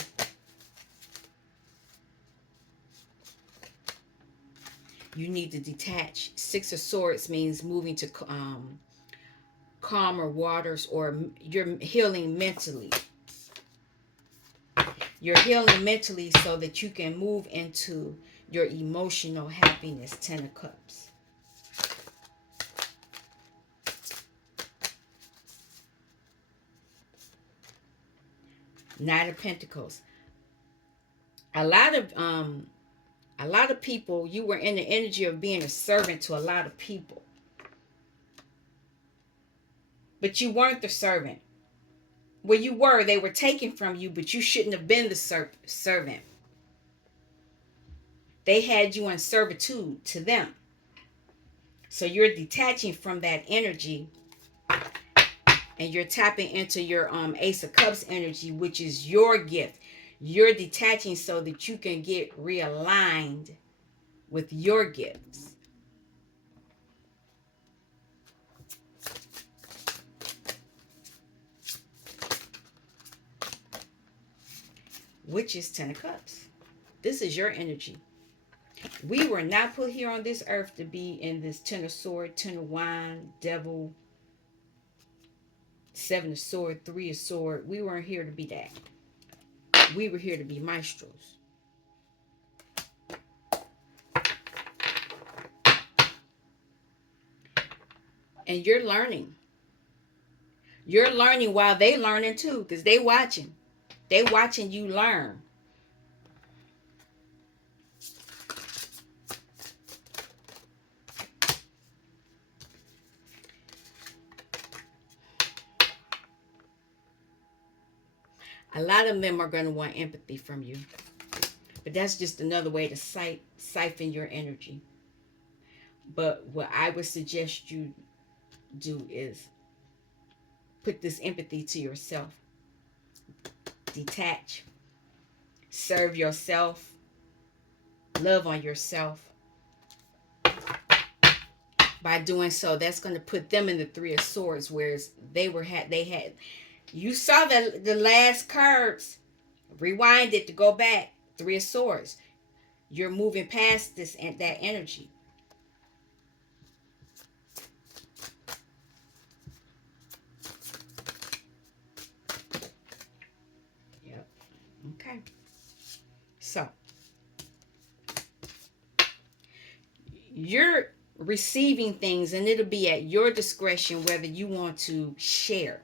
You need to detach. Six of Swords means moving to calmer waters, or you're healing mentally. You're healing mentally so that you can move into your emotional happiness. Ten of Cups. Knight of Pentacles. A lot of people, you were in the energy of being a servant to a lot of people. But you weren't the servant. Well, you were. They were taken from you, but you shouldn't have been the servant. They had you in servitude to them. So you're detaching from that energy, and you're tapping into your Ace of Cups energy, which is your gift. You're detaching so that you can get realigned with your gifts. Which is Ten of Cups. This is your energy. We were not put here on this earth to be in this Ten of Sword, Ten of Wine, Devil, Seven of Sword, Three of Sword. We weren't here to be that. We were here to be Maestros. And you're learning. You're learning while they learning too, because they watching. They watching you learn. A lot of them are going to want empathy from you. But that's just another way to siphon your energy. But what I would suggest you do is put this empathy to yourself. Detach. Serve yourself. Love on yourself. By doing so, that's going to put them in the Three of Swords, whereas they had. You saw the last cards. Rewind it to go back. Three of Swords. You're moving past this and that energy. Yep. Okay. So you're receiving things, and it'll be at your discretion whether you want to share.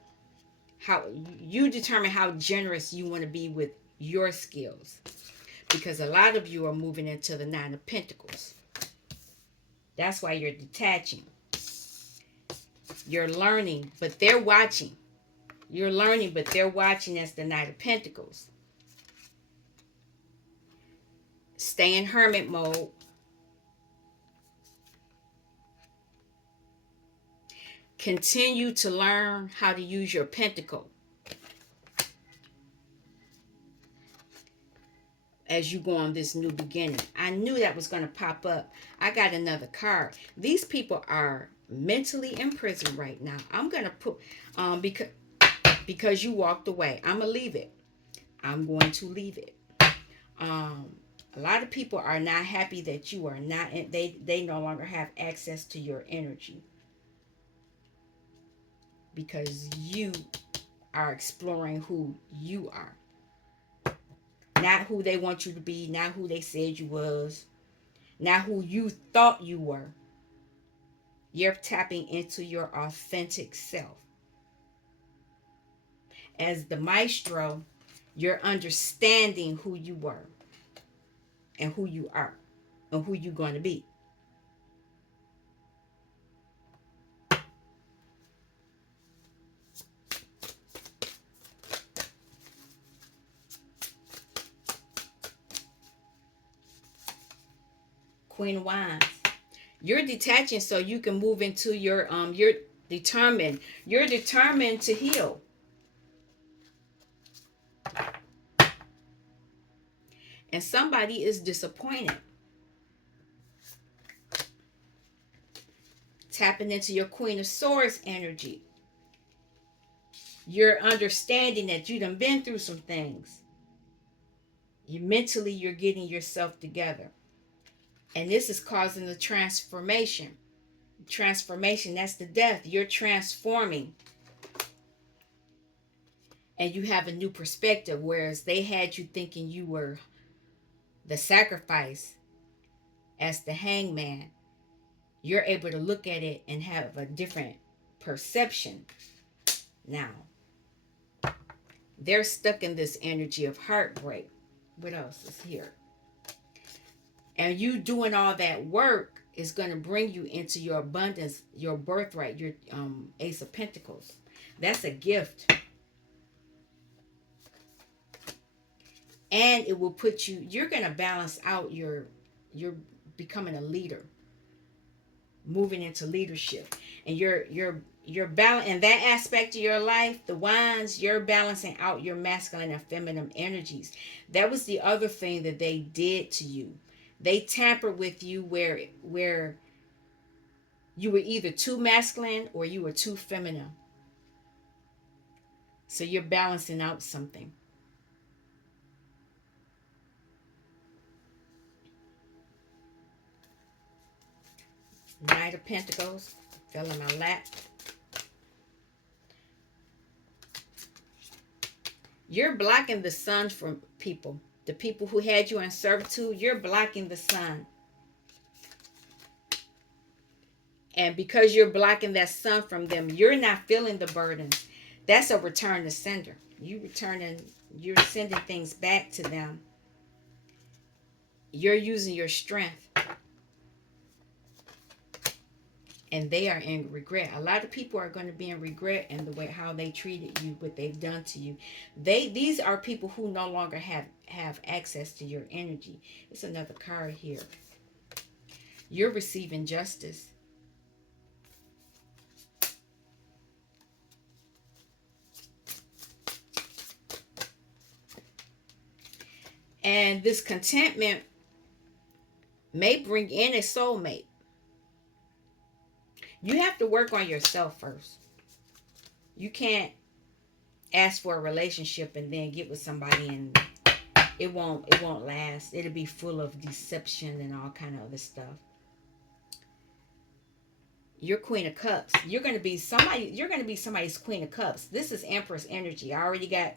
How you determine how generous you want to be with your skills, because a lot of you are moving into the Nine of Pentacles. That's why you're detaching. You're learning, but they're watching. You're learning, but they're watching as the Knight of Pentacles. Stay in hermit mode. Continue to learn how to use your pentacle as you go on this new beginning. I knew that was going to pop up. I got another card. These people are mentally in prison right now. I'm going to put, because you walked away. I'm going to leave it. I'm going to leave it. A lot of people are not happy that you are not, they no longer have access to your energy, because you are exploring who you are. Not who they want you to be, not who they said you was, not who you thought you were. You're tapping into your authentic self. As the maestro, you're understanding who you were and who you are and who you're going to be. Queen of Wands. You're detaching so you can move into your determined. You're determined to heal. And somebody is disappointed. Tapping into your Queen of Swords energy. You're understanding that you done been through some things. You're getting yourself together. And this is causing the transformation. Transformation, that's the death. You're transforming. And you have a new perspective, whereas they had you thinking you were the sacrifice as the hangman. You're able to look at it and have a different perception now. They're stuck in this energy of heartbreak. What else is here? And you doing all that work is going to bring you into your abundance, your birthright, your Ace of Pentacles. That's a gift. And it will put you, you're going to balance out you're becoming a leader, moving into leadership. And you're balance in that aspect of your life, the wands, you're balancing out your masculine and feminine energies. That was the other thing that they did to you. They tampered with you where you were either too masculine or you were too feminine. So you're balancing out something. Knight of Pentacles fell in my lap. You're blocking the sun from people. The people who had you in servitude, you're blocking the sun. And because you're blocking that sun from them, you're not feeling the burdens. That's a return to sender. You're sending things back to them. You're using your strength. And they are in regret. A lot of people are going to be in regret in the way how they treated you, what they've done to you. These are people who no longer have access to your energy. It's another card here. You're receiving justice. And this contentment may bring in a soulmate. You have to work on yourself first. You can't ask for a relationship and then get with somebody and it won't last. It'll be full of deception and all kind of other stuff. You're Queen of Cups. You're going to be somebody's Queen of Cups. This is Empress energy. I already got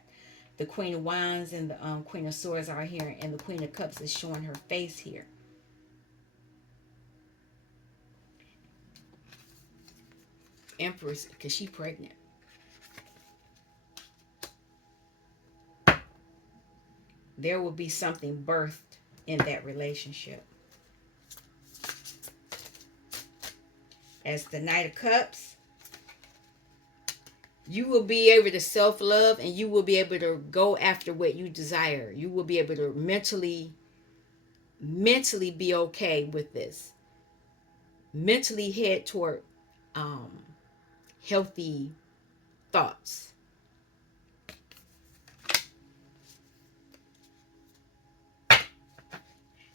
the Queen of Wands and the Queen of Swords are here, and the Queen of Cups is showing her face here. Empress, because she's pregnant. There will be something birthed in that relationship. As the Knight of Cups, you will be able to self-love and you will be able to go after what you desire. You will be able to mentally be okay with this. Mentally head toward healthy thoughts.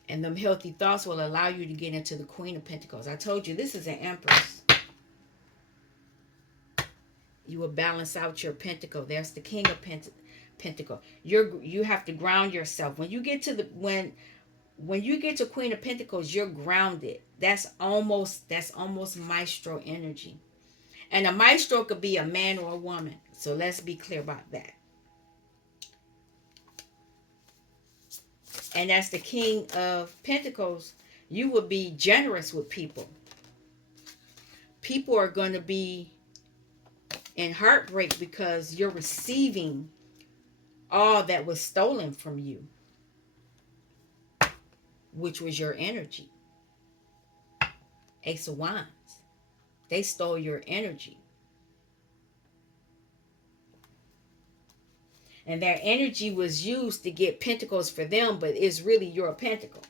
And them healthy thoughts will allow you to get into the Queen of Pentacles. I told you this is an Empress. You will balance out your pentacle. There's the King of Pentacle. You have to ground yourself. When you get to when you get to Queen of Pentacles, you're grounded. That's almost maestro energy. And a maestro could be a man or a woman. So let's be clear about that. And as the King of Pentacles, you will be generous with people. People are going to be in heartbreak because you're receiving all that was stolen from you, which was your energy. Ace of Wands. They stole your energy. And their energy was used to get pentacles for them, but it's really your pentacle.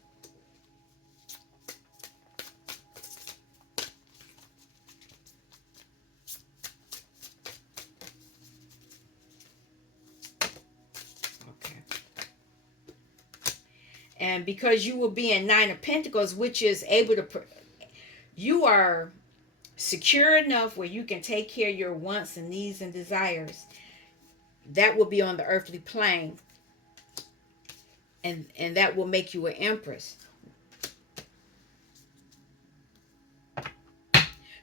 And because you will be in Nine of Pentacles, which is able to, you are secure enough where you can take care of your wants and needs and desires. That will be on the earthly plane, and that will make you an empress,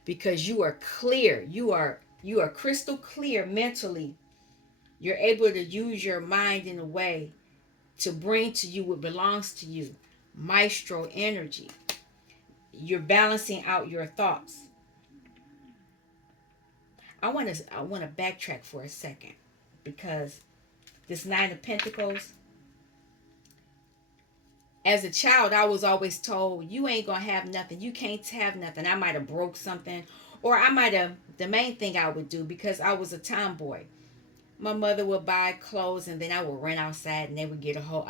because you are clear. You are crystal clear mentally. You're able to use your mind in a way to bring to you what belongs to you. Maestro energy. You're balancing out your thoughts. I want to backtrack for a second, because this Nine of Pentacles, as a child, I was always told, you ain't gonna have nothing, you can't have nothing. I might have broke something, or I might have, the main thing I would do, because I was a tomboy, my mother would buy clothes, and then I would run outside and they would get a hole.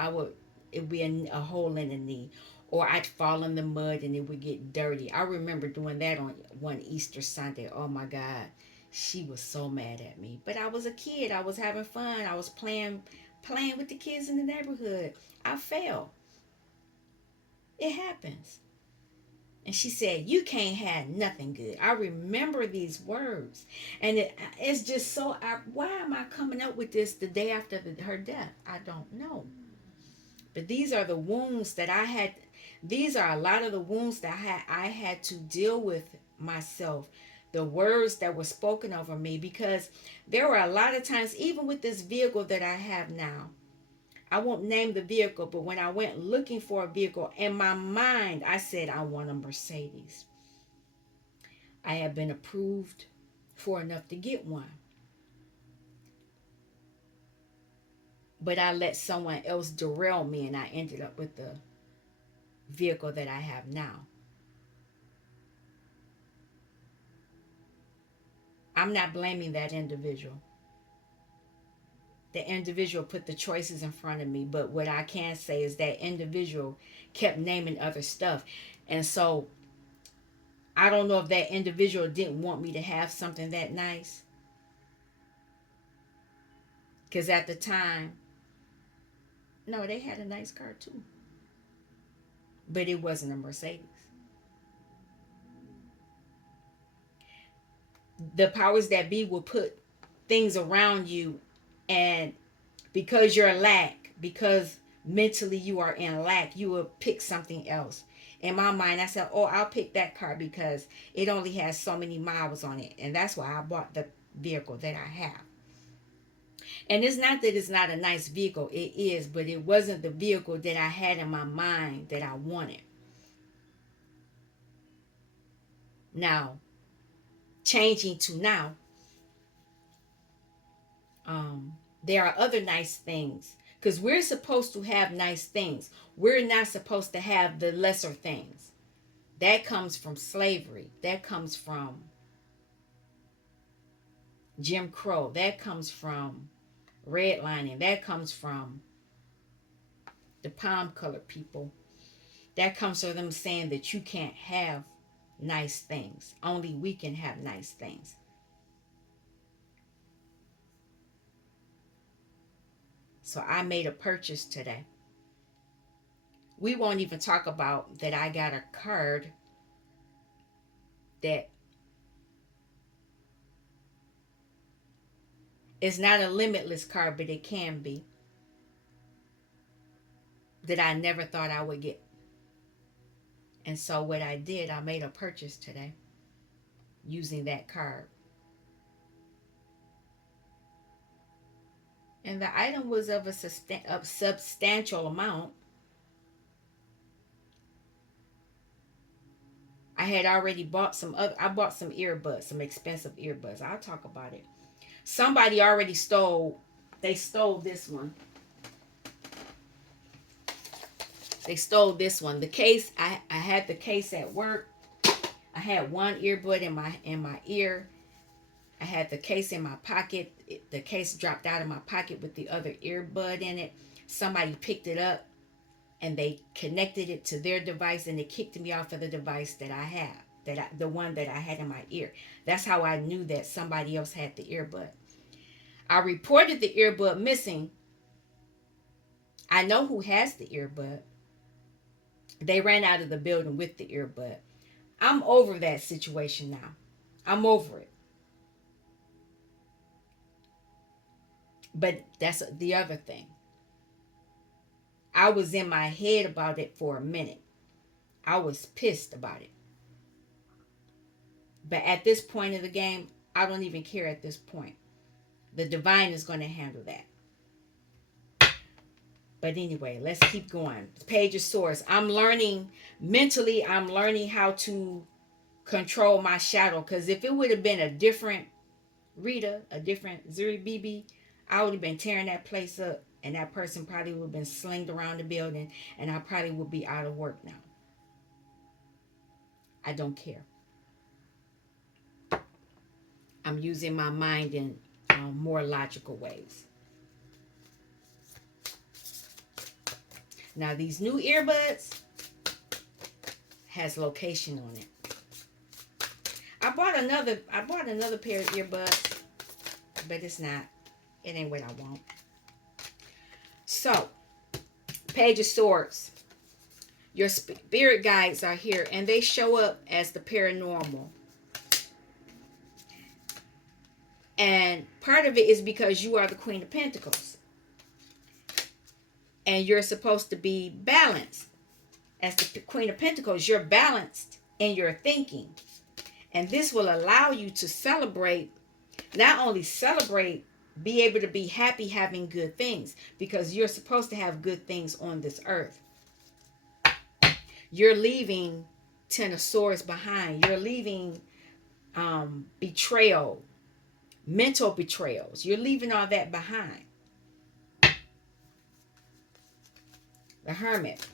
It would be a hole in the knee, or I'd fall in the mud and it would get dirty. I remember doing that on one Easter Sunday. Oh my God, she was so mad at me. But I was a kid. I was having fun. I was playing with the kids in the neighborhood. I fell. It happens. And she said, you can't have nothing good. I remember these words. And it's just so, why am I coming up with this the day after her death? I don't know. But these are the wounds that I had. These are a lot of the wounds that I had to deal with myself. The words that were spoken over me, because there were a lot of times, even with this vehicle that I have now, I won't name the vehicle, but when I went looking for a vehicle, in my mind, I said, I want a Mercedes. I had been approved for enough to get one. But I let someone else derail me, and I ended up with the vehicle that I have now. I'm not blaming that individual. The individual put the choices in front of me, but what I can say is that individual kept naming other stuff. And so I don't know if that individual didn't want me to have something that nice. Because at the time, no, they had a nice car too. But it wasn't a Mercedes. The powers that be will put things around you, and because you're lack, because mentally you are in lack, you will pick something else. In my mind, I said, oh, I'll pick that car because it only has so many miles on it. And that's why I bought the vehicle that I have. And it's not that it's not a nice vehicle. It is, but it wasn't the vehicle that I had in my mind that I wanted. Now, changing to now, there are other nice things, because we're supposed to have nice things. We're not supposed to have the lesser things. That comes from slavery. That comes from Jim Crow. That comes from redlining. That comes from the palm colored people. That comes from them saying that you can't have nice things. Only we can have nice things. So I made a purchase today. We won't even talk about that. I got a card that is not a limitless card, but it can be, that I never thought I would get. And so what I did, I made a purchase today using that card. And the item was of a substantial amount. I had already bought I bought some earbuds, some expensive earbuds. I'll talk about it. Somebody already they stole this one. They stole this one. The case, I had the case at work. I had one earbud in my ear. I had the case in my pocket. The case dropped out of my pocket with the other earbud in it. Somebody picked it up and they connected it to their device, and it kicked me off of the device that I have, the one that I had in my ear. That's how I knew that somebody else had the earbud. I reported the earbud missing. I know who has the earbud. They ran out of the building with the earbud. I'm over that situation now. I'm over it. But that's the other thing. I was in my head about it for a minute. I was pissed about it. But at this point of the game, I don't even care at this point. The divine is going to handle that. But anyway, let's keep going. Page of Swords. I'm learning mentally, I'm learning how to control my shadow. Because if it would have been a different Rita, a different Zuri BB, I would have been tearing that place up. And that person probably would have been slinged around the building. And I probably would be out of work now. I don't care. I'm using my mind in more logical ways. Now these new earbuds has location on it. I bought another pair of earbuds, but it ain't what I want. So, Page of Swords. Your spirit guides are here, and they show up as the paranormal. And part of it is because you are the Queen of Pentacles. And you're supposed to be balanced. As the Queen of Pentacles, you're balanced in your thinking. And this will allow you to celebrate, not only celebrate, be able to be happy having good things. Because you're supposed to have good things on this earth. You're leaving Ten of Swords behind. You're leaving betrayal, mental betrayals. You're leaving all that behind. The Hermit.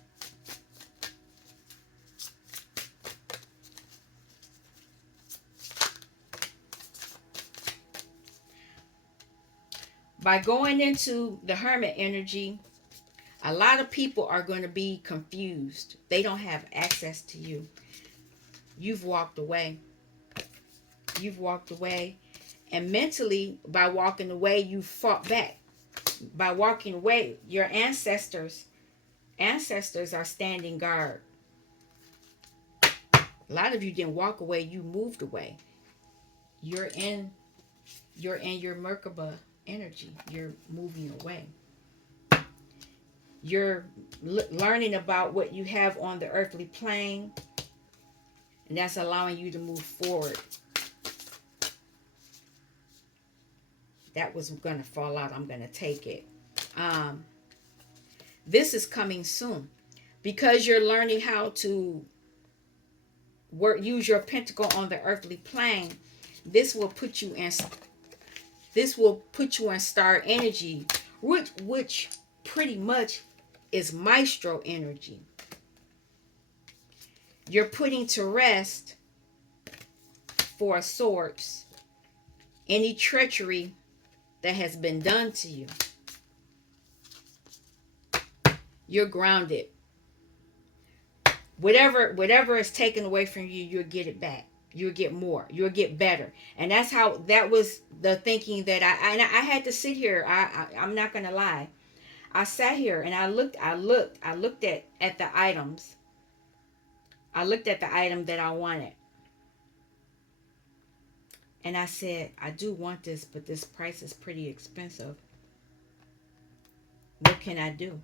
By going into the Hermit energy, a lot of people are going to be confused. They don't have access to you. You've walked away. You've walked away. And mentally, by walking away, you fought back. By walking away, your ancestors are standing guard. A lot of you didn't walk away, you moved away. You're in your Merkaba energy. You're moving away. You're learning about what you have on the earthly plane, and that's allowing you to move forward. That was going to fall out. I'm going to take it. This is coming soon because you're learning how to use your pentacle on the earthly plane. This will put you in star energy, which pretty much is Maestro energy. You're putting to rest, Four of Swords, any treachery that has been done to you. You're grounded. Whatever is taken away from you, you'll get it back. You'll get more. You'll get better. And that was the thinking that I had to sit here. I'm not gonna lie. I sat here and I looked at the items. I looked at the item that I wanted. And I said, I do want this, but this price is pretty expensive. What can I do?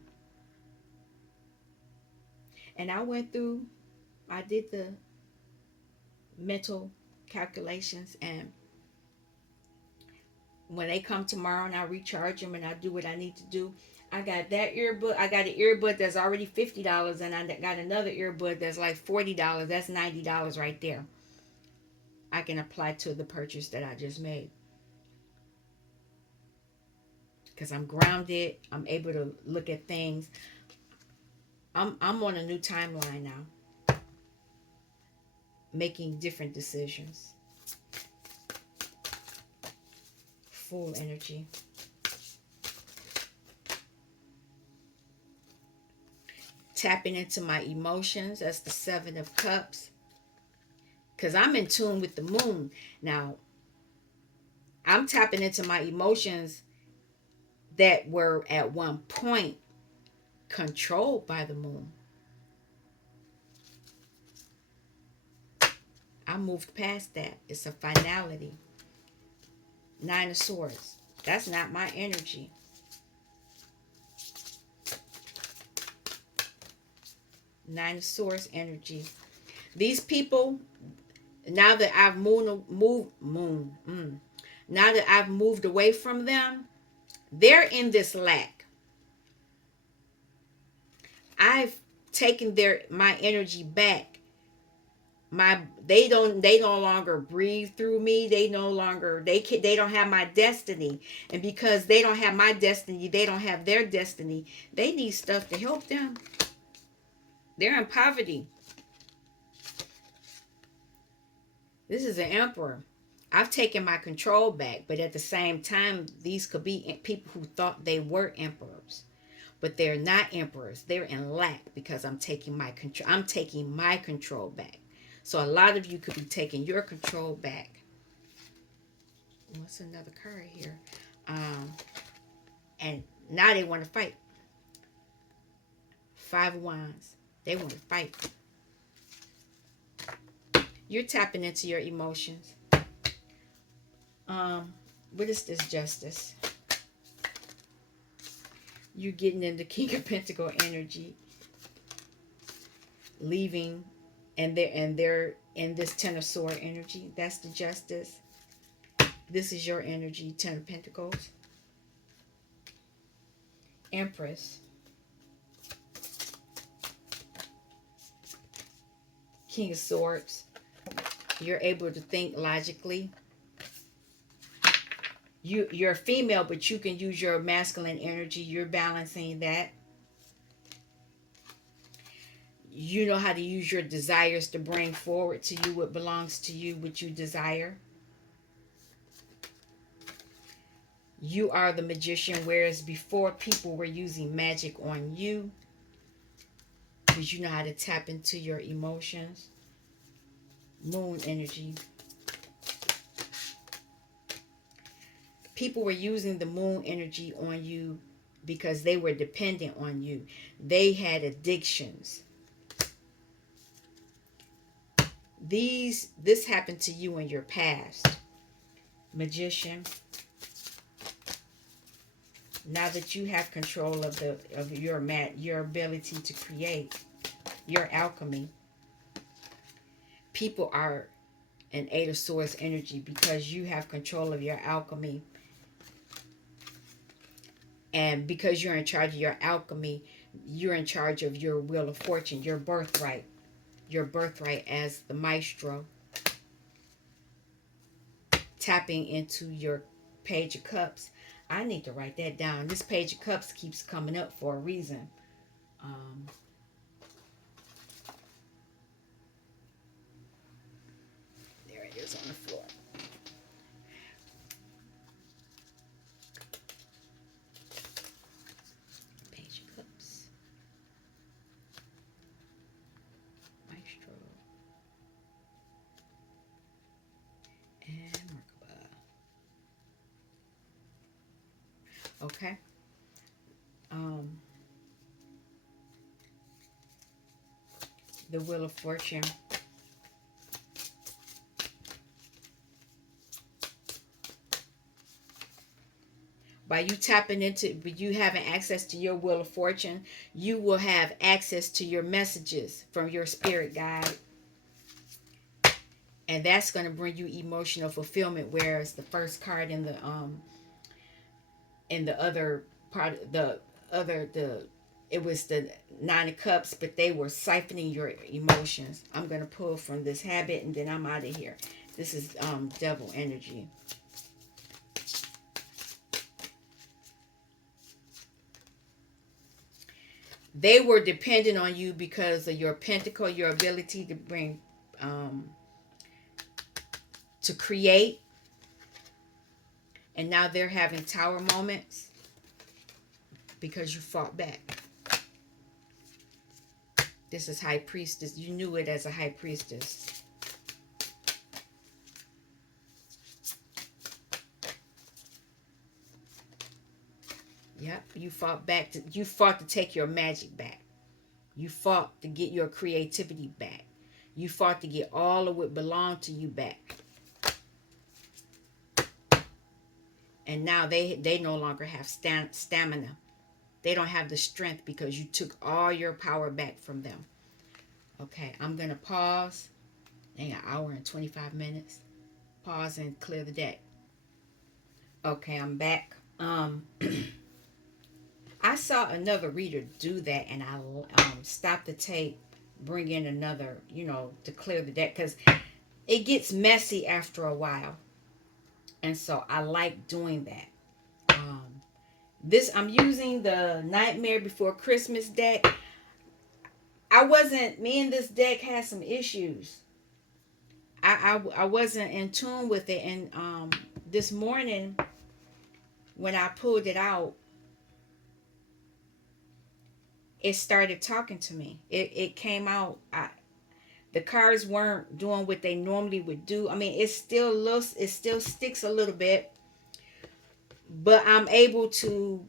And I went through, I did the mental calculations, and when they come tomorrow and I recharge them and I do what I need to do, I got that earbud. I got an earbud that's already $50, and I got another earbud that's like $40. That's $90 right there. I can apply to the purchase that I just made. Because I'm grounded. I'm able to look at things. I'm on a new timeline now. Making different decisions. Full energy. Tapping into my emotions. That's the Seven of Cups. Because I'm in tune with the moon. Now, I'm tapping into my emotions that were at one point controlled by the moon. I moved past that. It's a finality. Nine of Swords. That's not my energy. Nine of Swords energy. These people, now that I've now that I've moved away from them, they're in this lack. I've taken my energy back. They no longer breathe through me. They don't have my destiny. And because they don't have my destiny, they don't have their destiny. They need stuff to help them. They're in poverty. This is an emperor. I've taken my control back, but at the same time, these could be people who thought they were emperors, but they're not emperors. They're in lack because I'm taking my control. I'm taking my control back. So a lot of you could be taking your control back. What's another card here? And now they want to fight. Five of Wands. They want to fight. You're tapping into your emotions. What is this Justice? You're getting into King of Pentacle energy. Leaving, and they're in this Ten of Sword energy. That's the Justice. This is your energy, Ten of Pentacles. Empress. King of Swords. You're able to think logically. You're a female, but you can use your masculine energy. You're balancing that. You know how to use your desires to bring forward to you what belongs to you, what you desire. You are the magician, whereas before people were using magic on you because you know how to tap into your emotions. Moon energy. People were using the moon energy on you because they were dependent on you. They had addictions. This happened to you in your past. Magician. Now that you have control of your ability to create, your alchemy, people are an Eight of Swords energy because you have control of your alchemy. And because you're in charge of your alchemy, you're in charge of your wheel of fortune, your birthright. Your birthright as the Maestro. Tapping into your Page of Cups. I need to write that down. This Page of Cups keeps coming up for a reason. There it is on the floor. Page of Cups. Maestro. And Merkaba. Okay. The Wheel of Fortune. By you tapping into, but you having access to your Wheel of Fortune, you will have access to your messages from your spirit guide. And that's going to bring you emotional fulfillment, whereas the first card in the other part, it was the Nine of Cups, but they were siphoning your emotions. I'm going to pull from this habit and then I'm out of here. This is devil energy. They were dependent on you because of your pentacle, your ability to bring, to create. And now they're having tower moments because you fought back. This is High Priestess. You knew it as a High Priestess. Yep, you fought back. You fought to take your magic back. You fought to get your creativity back. You fought to get all of what belonged to you back. And now they no longer have stamina. They don't have the strength because you took all your power back from them. Okay, I'm going to pause. An hour and 25 minutes. Pause and clear the deck. Okay, I'm back. I saw another reader do that, and I stopped the tape, bring in another, to clear the deck, because it gets messy after a while, and so I like doing that. This I'm using the Nightmare Before Christmas deck. Me and this deck had some issues. I wasn't in tune with it, and this morning when I pulled it out, it started talking to me. It came out. The cards weren't doing what they normally would do. I mean, it still sticks a little bit, but I'm able to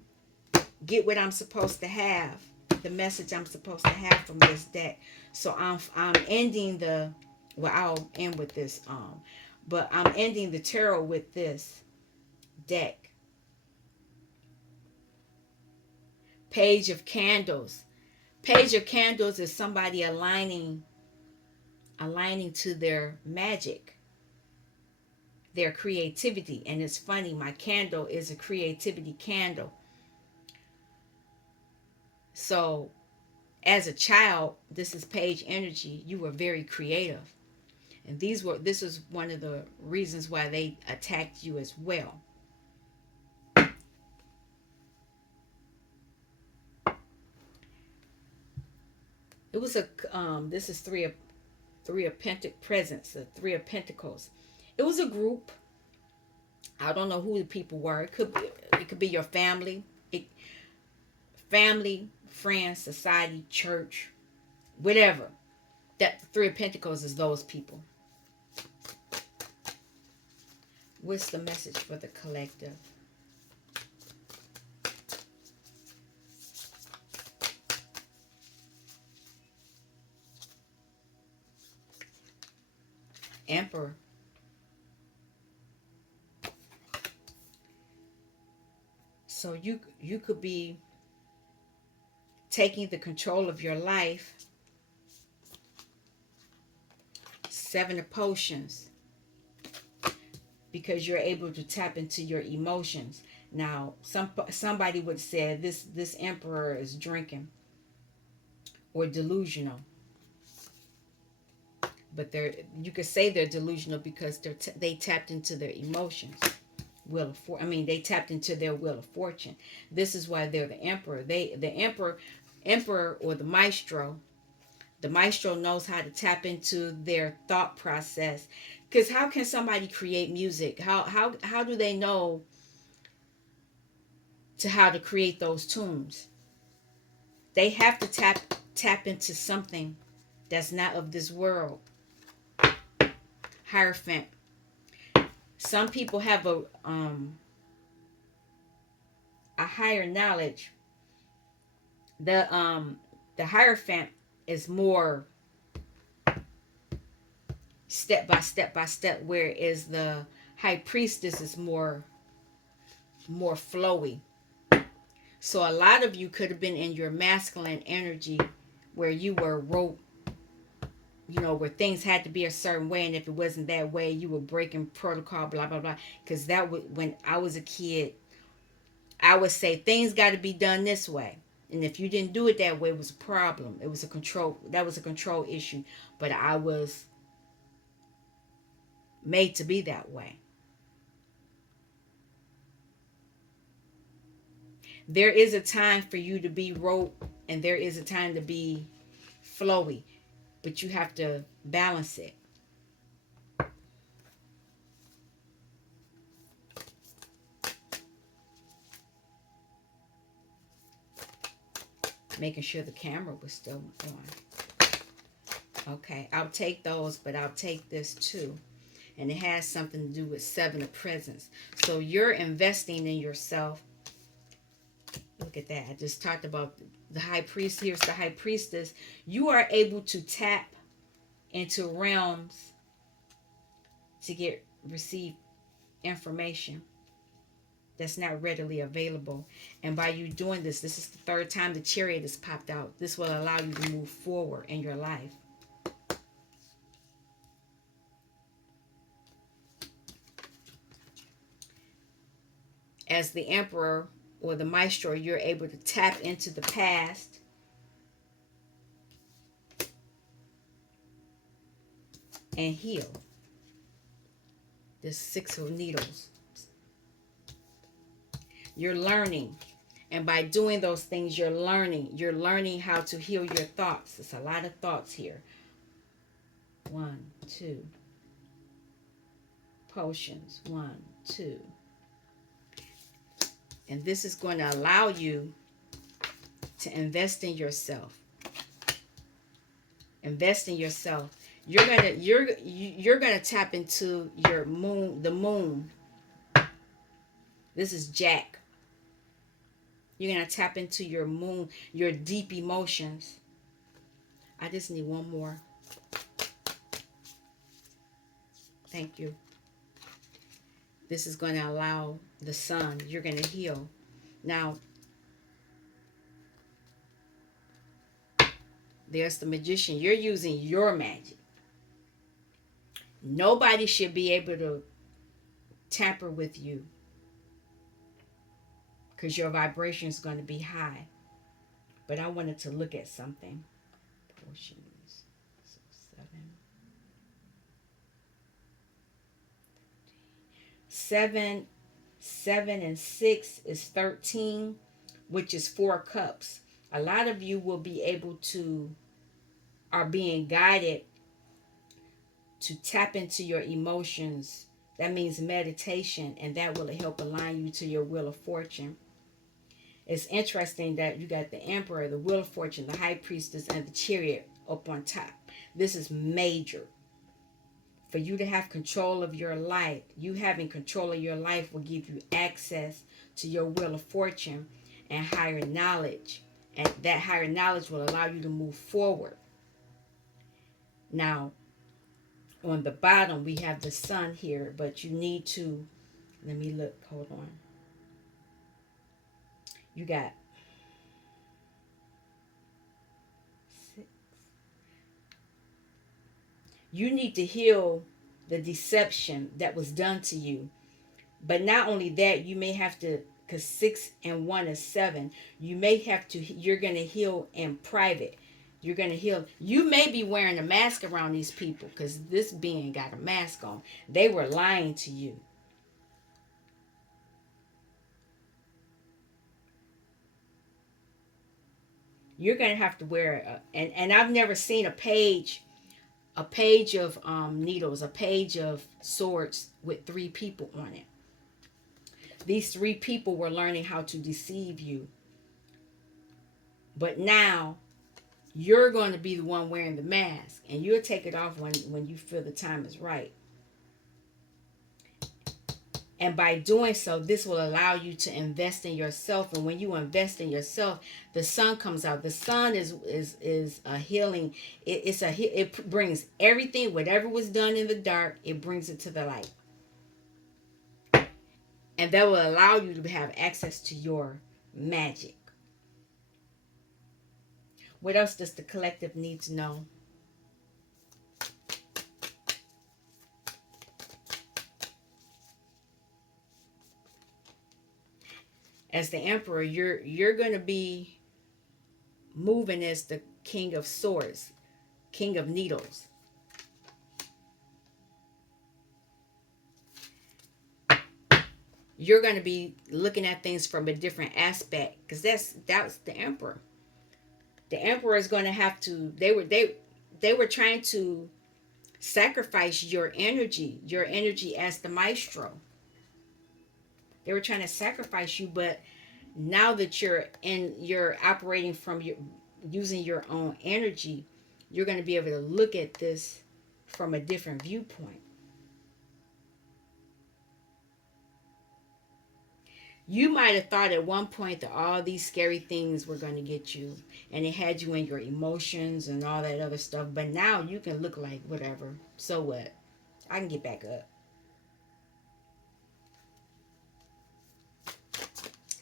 get what I'm supposed to have, the message I'm supposed to have from this deck. So I'm ending I'll end with this but I'm ending the tarot with this deck. Page of Candles. Page of Candles is somebody aligning to their magic, their creativity. And it's funny, my candle is a creativity candle. So as a child, this is page energy, you were very creative. And this was one of the reasons why they attacked you as well. It was this is three of presents, the three of pentacles. It was a group. I don't know who the people were. It could be your family. Family, friends, society, church, whatever. That three of pentacles is those people. What's the message for the collective? Emperor. So you could be taking the control of your life. Seven of Potions. Because you're able to tap into your emotions. Now, somebody would say this emperor is drinking or delusional. But you could say they're delusional because they tapped into their emotions. They tapped into their wheel of fortune. This is why they're the emperor. Emperor or the maestro. The maestro knows how to tap into their thought process. Because how can somebody create music? How do they know how to create those tunes? They have to tap into something that's not of this world. Hierophant. Some people have a higher knowledge. The Hierophant is more step by step, whereas the High Priestess is more flowy. So a lot of you could have been in your masculine energy where you were where things had to be a certain way, and if it wasn't that way, you were breaking protocol, blah blah blah. Because when I was a kid, I would say things got to be done this way, and if you didn't do it that way, it was a problem. It was a control. That was a control issue. But I was made to be that way. There is a time for you to be rope, and there is a time to be flowy, but you have to balance it. Making sure the camera was still on. Okay, I'll take those, but I'll take this too. And it has something to do with Seven of Presents. So you're investing in yourself. Look at that. I just talked about the High Priest. Here's the High Priestess. You are able to tap into realms to get receive information that's not readily available. And by you doing this, this is the third time the chariot has popped out. This will allow you to move forward in your life. As the emperor or the maestro, you're able to tap into the past and heal. This Six of Needles. You're learning. And by doing those things, you're learning. You're learning how to heal your thoughts. There's a lot of thoughts here. 1, 2. Potions. 1, 2. And this is going to allow you to invest in yourself. Invest in yourself. You're gonna tap into your moon, the moon. This is Jack. You're gonna tap into your moon, your deep emotions. I just need one more. Thank you. This is going to allow the sun. You're going to heal. Now, there's the magician. You're using your magic. Nobody should be able to tamper with you because your vibration is going to be high. But I wanted to look at something. Potions. So 7 and 6 is 13, which is 4 cups. A lot of you will be able to, are being guided to tap into your emotions. That means meditation, and that will help align you to your wheel of fortune. It's interesting that you got the emperor, the wheel of fortune, the high priestess, and the chariot up on top. This is major. For you to have control of your life, you having control of your life will give you access to your wheel of fortune and higher knowledge. And that higher knowledge will allow you to move forward. Now, on the bottom, we have the sun here, but you need to, let me look, hold on. You got 6. You need to heal the deception that was done to you. But not only that, you may have to, because 6 and 1 is 7, you may have to, you're going to heal in private. You're going to heal. You may be wearing a mask around these people because this being got a mask on. They were lying to you. You're going to have to wear and I've never seen a page of needles, a page of swords with 3 people on it. These 3 people were learning how to deceive you. But now you're going to be the one wearing the mask, and you'll take it off when you feel the time is right. And by doing so, this will allow you to invest in yourself. And when you invest in yourself, the sun comes out. The sun is a healing. It brings everything, whatever was done in the dark, it brings it to the light. And that will allow you to have access to your magic. What else does the collective need to know? As the emperor, you're going to be moving as the king of swords, king of needles. You're going to be looking at things from a different aspect because that's the emperor. The emperor is going to have to. They were trying to sacrifice your energy as the maestro. They were trying to sacrifice you, but now that you're operating from your using your own energy, you're going to be able to look at this from a different viewpoint. You might have thought at one point that all these scary things were going to get you, and it had you in your emotions and all that other stuff. But now you can look like whatever. So what? I can get back up.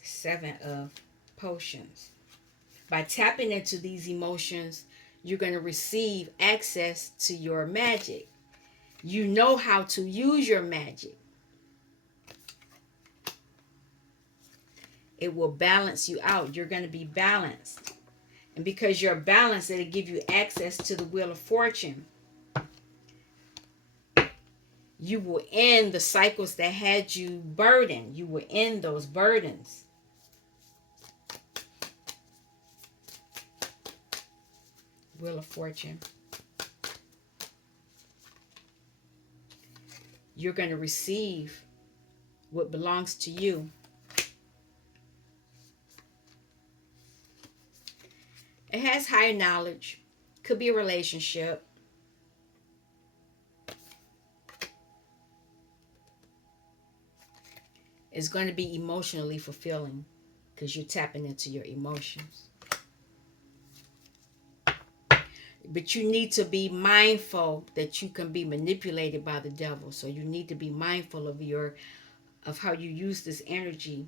Seven of Potions. By tapping into these emotions, you're going to receive access to your magic. You know how to use your magic. It will balance you out. You're going to be balanced. And because you're balanced, it'll give you access to the Wheel of Fortune. You will end the cycles that had you burdened. You will end those burdens. Wheel of Fortune. You're going to receive what belongs to you. It has higher knowledge. Could be a relationship. It's going to be emotionally fulfilling because you're tapping into your emotions. But you need to be mindful that you can be manipulated by the devil. So you need to be mindful of how you use this energy,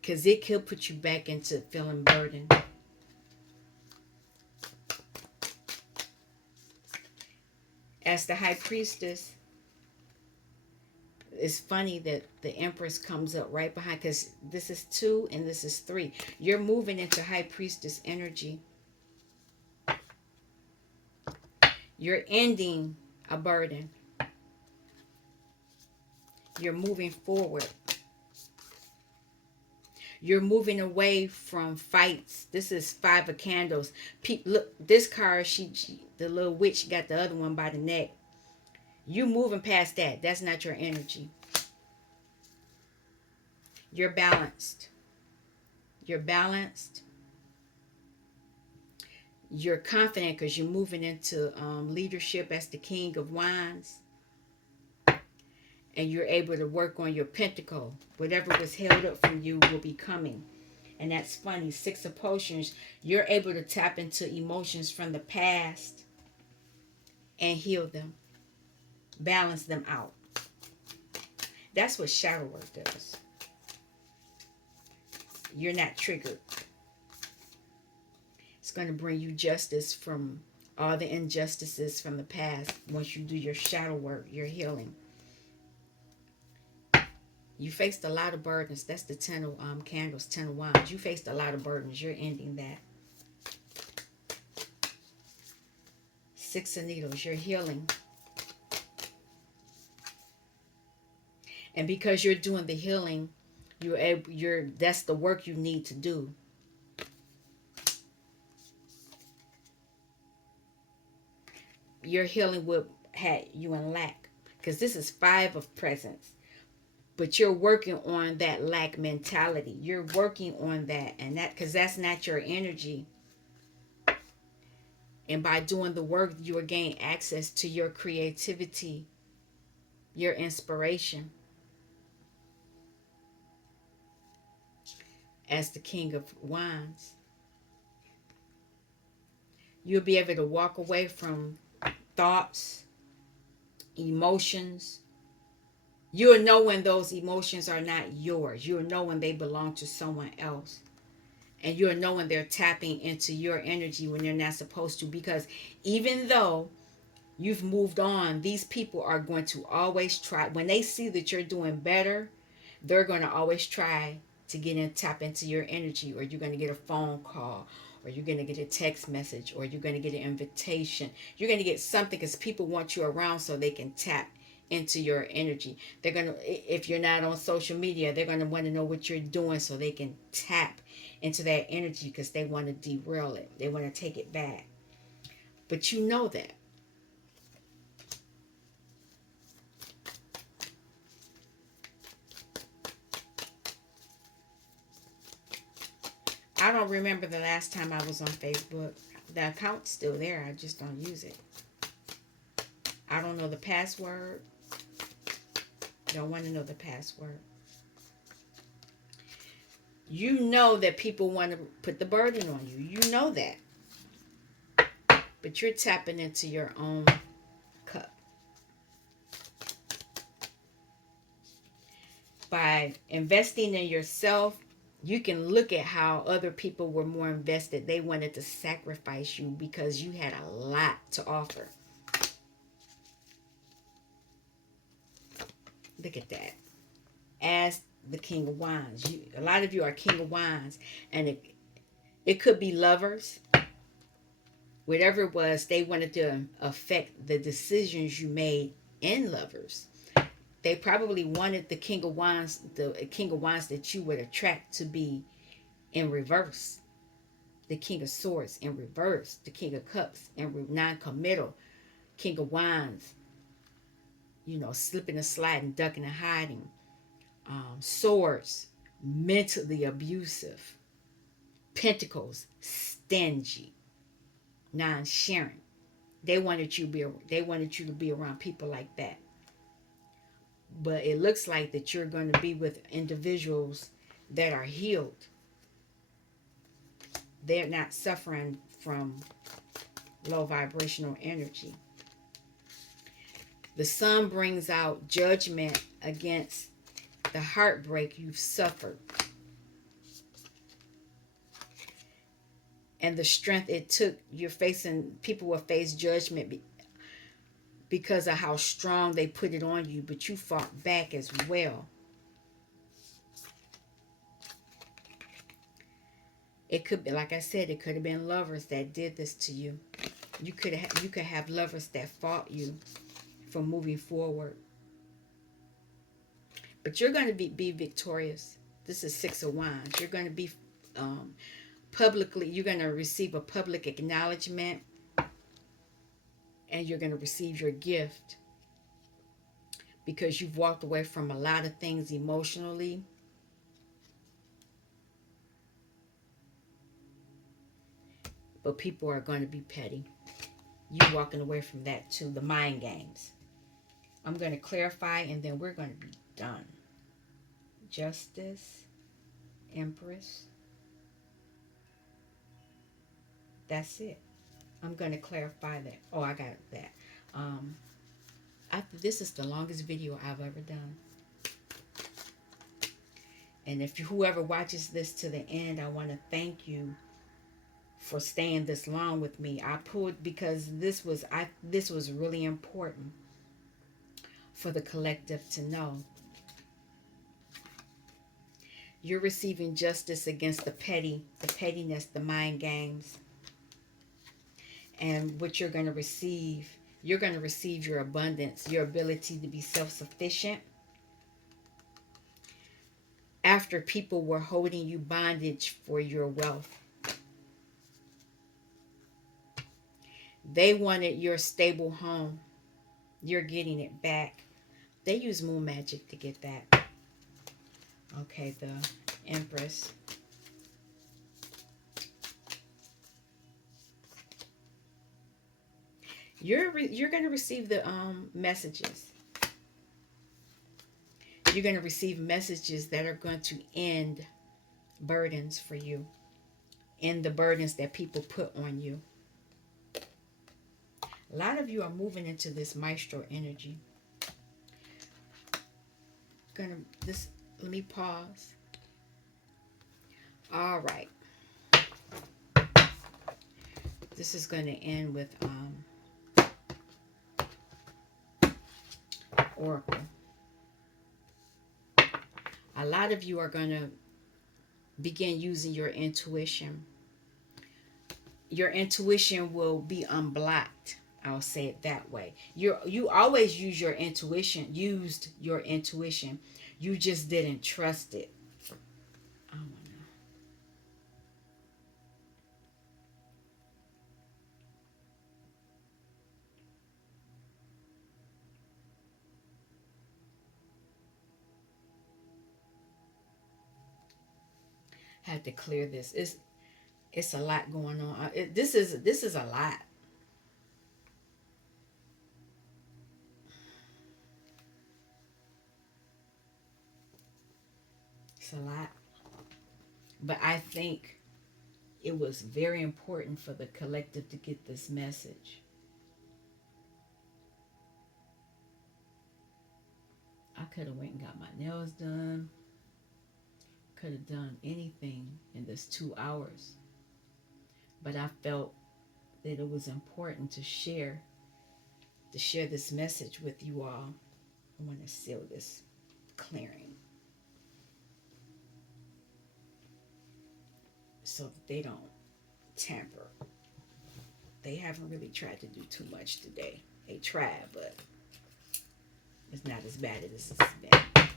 because it could put you back into feeling burdened. As the High Priestess, it's funny that the Empress comes up right behind, because this is 2 and this is 3. You're moving into High Priestess energy. You're ending a burden. You're moving forward. You're moving away from fights. This is 5 of Candles. Look, this card, the little witch got the other one by the neck. You moving past that. That's not your energy. You're balanced. You're balanced. You're confident because you're moving into leadership as the King of Wands. And you're able to work on your pentacle. Whatever was held up from you will be coming. And that's funny. 6 of Potions. You're able to tap into emotions from the past and heal them. Balance them out. That's what shadow work does. You're not triggered. It's going to bring you justice from all the injustices from the past. Once you do your shadow work, your healing. You faced a lot of burdens. That's the 10 of Candles, 10 of Wands. You faced a lot of burdens. You're ending that. 6 of Needles. You're healing. And because you're doing the healing, that's the work you need to do. Your healing will have you in lack, because this is 5 of Presents. But you're working on that lack mentality. You're working on that, and that, because that's not your energy. And by doing the work, you will gain access to your creativity, your inspiration. As the King of Wands, you'll be able to walk away from thoughts, emotions. You'll know when those emotions are not yours. You'll know when they belong to someone else. And you'll know when they're tapping into your energy when they're not supposed to. Because even though you've moved on, these people are going to always try. When they see that you're doing better, they're going to always try to get in, tap into your energy. Or you're going to get a phone call, or you're going to get a text message, or you're going to get an invitation. You're going to get something because people want you around so they can tap into your energy. They're going to, if you're not on social media, they're going to want to know what you're doing so they can tap into that energy, because they want to derail it. They want to take it back. But you know that. I don't remember the last time I was on Facebook. The account's still there. I just don't use it. I don't know the password. Don't want to know the password. You know that people want to put the burden on you. You know that. But you're tapping into your own cup. By investing in yourself, you can look at how other people were more invested. They wanted to sacrifice you because you had a lot to offer. Look at that. As the King of Wands, a lot of you are King of Wands, and it could be lovers. Whatever it was, they wanted to affect the decisions you made in lovers. They probably wanted the King of Wands that you would attract to be in reverse. The King of Swords in reverse. The King of Cups in non-committal. King of Wands, slipping and sliding, ducking and hiding. Swords, mentally abusive. Pentacles, stingy, non-sharing. They wanted you to be around people like that. But it looks like that you're going to be with individuals that are healed. They're not suffering from low vibrational energy. The sun brings out judgment against the heartbreak you've suffered and the strength it took. People will face judgment because of how strong they put it on you, but you fought back as well. It could be, like I said, it could have been lovers that did this to you. You could have lovers that fought you for moving forward. But you're going to be victorious. This is Six of Wands. You're going to be publicly, you're going to receive a public acknowledgement, and you're going to receive your gift because you've walked away from a lot of things emotionally. But people are going to be petty. You walking away from that too, the mind games. I'm going to clarify and then we're going to be done. Justice, Empress. That's it. I'm going to clarify that. Oh, I got that. This is the longest video I've ever done. And if whoever watches this to the end, I want to thank you for staying this long with me. I pulled because this was really important for the collective to know. You're receiving justice against the pettiness, the mind games. And what you're going to receive your abundance, your ability to be self-sufficient. After people were holding you bondage for your wealth. They wanted your stable home. You're getting it back. They use moon magic to get that. Okay, the Empress. You're going to receive the messages. You're going to receive messages that are going to end burdens for you. End the burdens that people put on you. A lot of you are moving into this Maestro energy. Let me pause. All right. This is going to end with Oracle. A lot of you are going to begin using your intuition. Your intuition will be unblocked. I'll say it that way. You always used your intuition. You just didn't trust it. I don't know. Had to clear this. It's a lot going on. This is a lot. It's a lot. But I think it was very important for the collective to get this message. I could have went and got my nails done, could have done anything in this 2 hours. But I felt that it was important to share this message with you all. I want to seal this clearing so that they don't tamper. They haven't really tried to do too much today. They tried, but it's not as bad as it's been.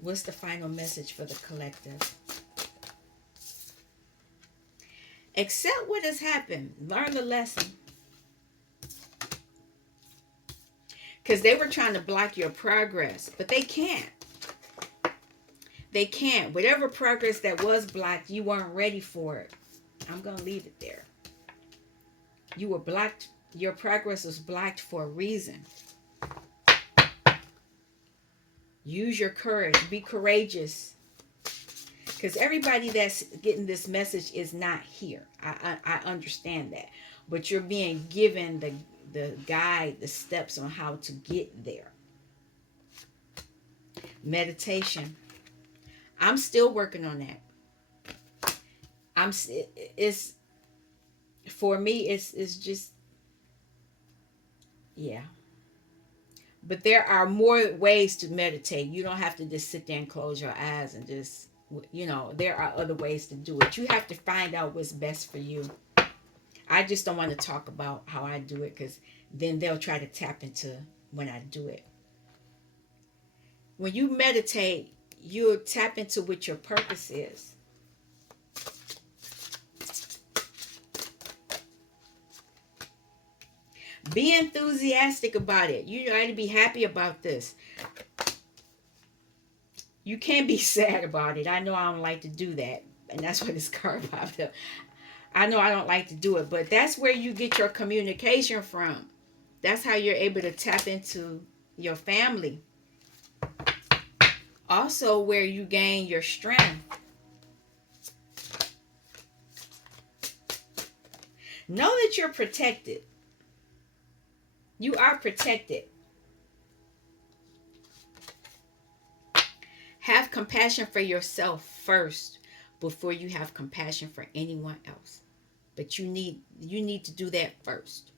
What's the final message for the collective? Accept what has happened. Learn the lesson. Because they were trying to block your progress, but they can't. They can't. Whatever progress that was blocked, you weren't ready for it. I'm going to leave it there. You were blocked. Your progress was blocked for a reason. Use your courage. Be courageous. Because everybody that's getting this message is not here. I understand that. But you're being given the guide, the steps on how to get there. Meditation. I'm still working on that. It's for me, it's just, yeah. But there are more ways to meditate. You don't have to just sit there and close your eyes and just, there are other ways to do it. You have to find out what's best for you. I just don't want to talk about how I do it, because then they'll try to tap into when I do it. When you meditate, you'll tap into what your purpose is. Be enthusiastic about it. You got to be happy about this. You can't be sad about it. I know I don't like to do that. And that's what it's carved out of. I know I don't like to do it. But that's where you get your communication from. That's how you're able to tap into your family. Also where you gain your strength. Know that you're protected. You are protected. Have compassion for yourself first before you have compassion for anyone else. But you need to do that first.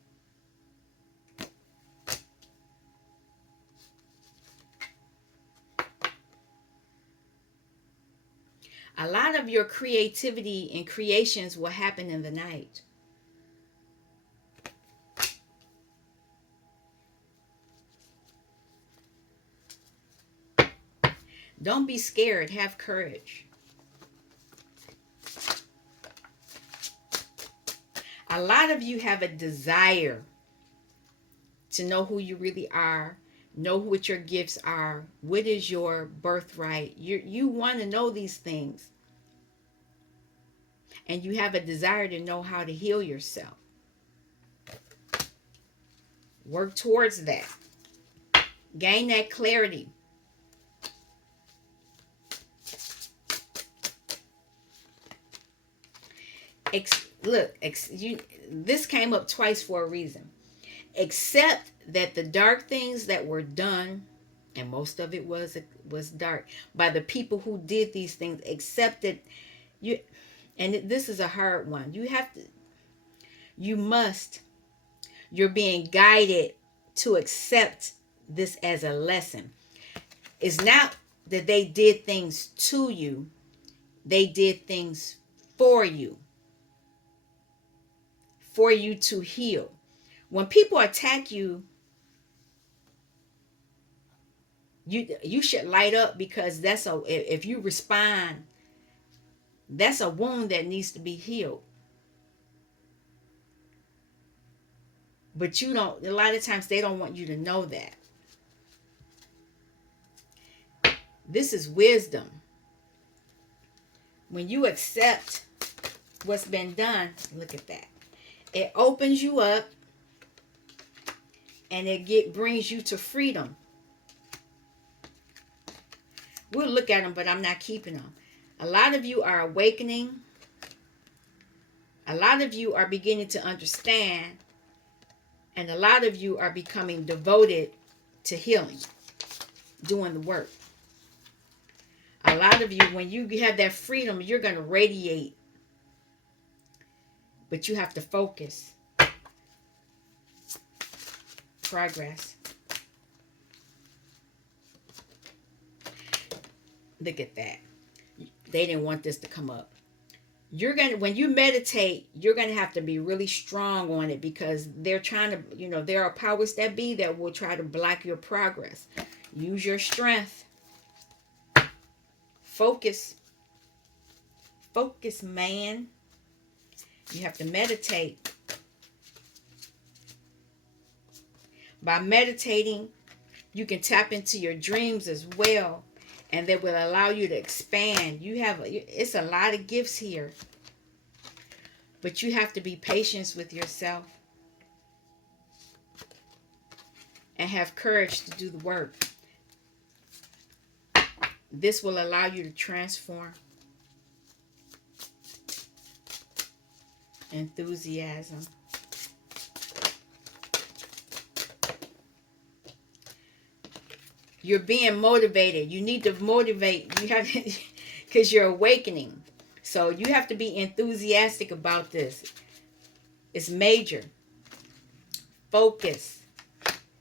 A lot of your creativity and creations will happen in the night. Don't be scared. Have courage. A lot of you have a desire to know who you really are, know what your gifts are, what is your birthright. You want to know these things. And you have a desire to know how to heal yourself. Work towards that. Gain that clarity. This came up twice for a reason. Accept that the dark things that were done, and most of it was dark, by the people who did these things. Accept it. And this is a hard one. You're being guided to accept this as a lesson. It's not that they did things to you. They did things for you to heal. When people attack you, you should light up, because if you respond, that's a wound that needs to be healed. But a lot of times they don't want you to know that. This is wisdom. When you accept what's been done, look at that. It opens you up, and it brings you to freedom. We'll look at them, but I'm not keeping them. A lot of you are awakening. A lot of you are beginning to understand. And a lot of you are becoming devoted to healing, doing the work. A lot of you, when you have that freedom, you're going to radiate. But you have to focus. Progress. Look at that. They didn't want this to come up. When you meditate, you're gonna have to be really strong on it, because they're trying to, there are powers that be that will try to block your progress. Use your strength. Focus. Focus, man. You have to meditate. By meditating, you can tap into your dreams as well, and that will allow you to expand. It's a lot of gifts here, but you have to be patient with yourself and have courage to do the work. This will allow you to transform. Enthusiasm. You're being motivated. You need to motivate. You have, because you're awakening. So you have to be enthusiastic about this. It's major. Focus.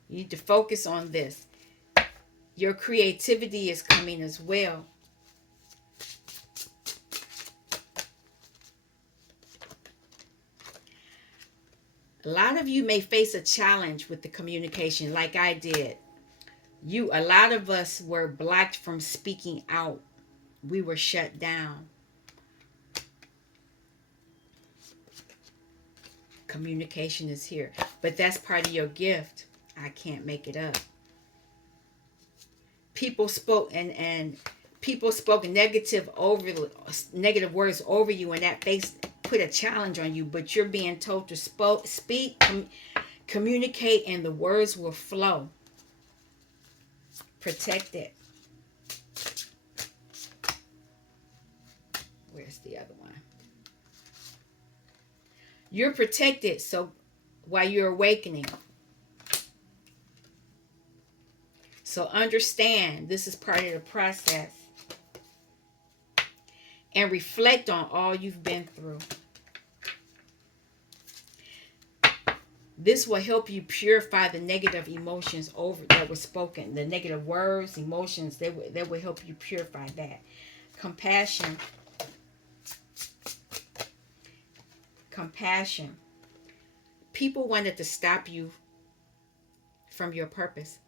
You need to focus on this. Your creativity is coming as well. A lot of you may face a challenge with the communication, like I did. A lot of us were blocked from speaking out. We were shut down. Communication is here, but that's part of your gift. I can't make it up. People spoke and people spoke negative words over you, and that put a challenge on you. But you're being told to speak, communicate, and the words will flow. Protect it. Where's the other one? You're protected, so while you're awakening. So understand, this is part of the process. And reflect on all you've been through. This will help you purify the negative emotions that were spoken. The negative words, emotions, that will help you purify that. Compassion. Compassion. People wanted to stop you from your purpose.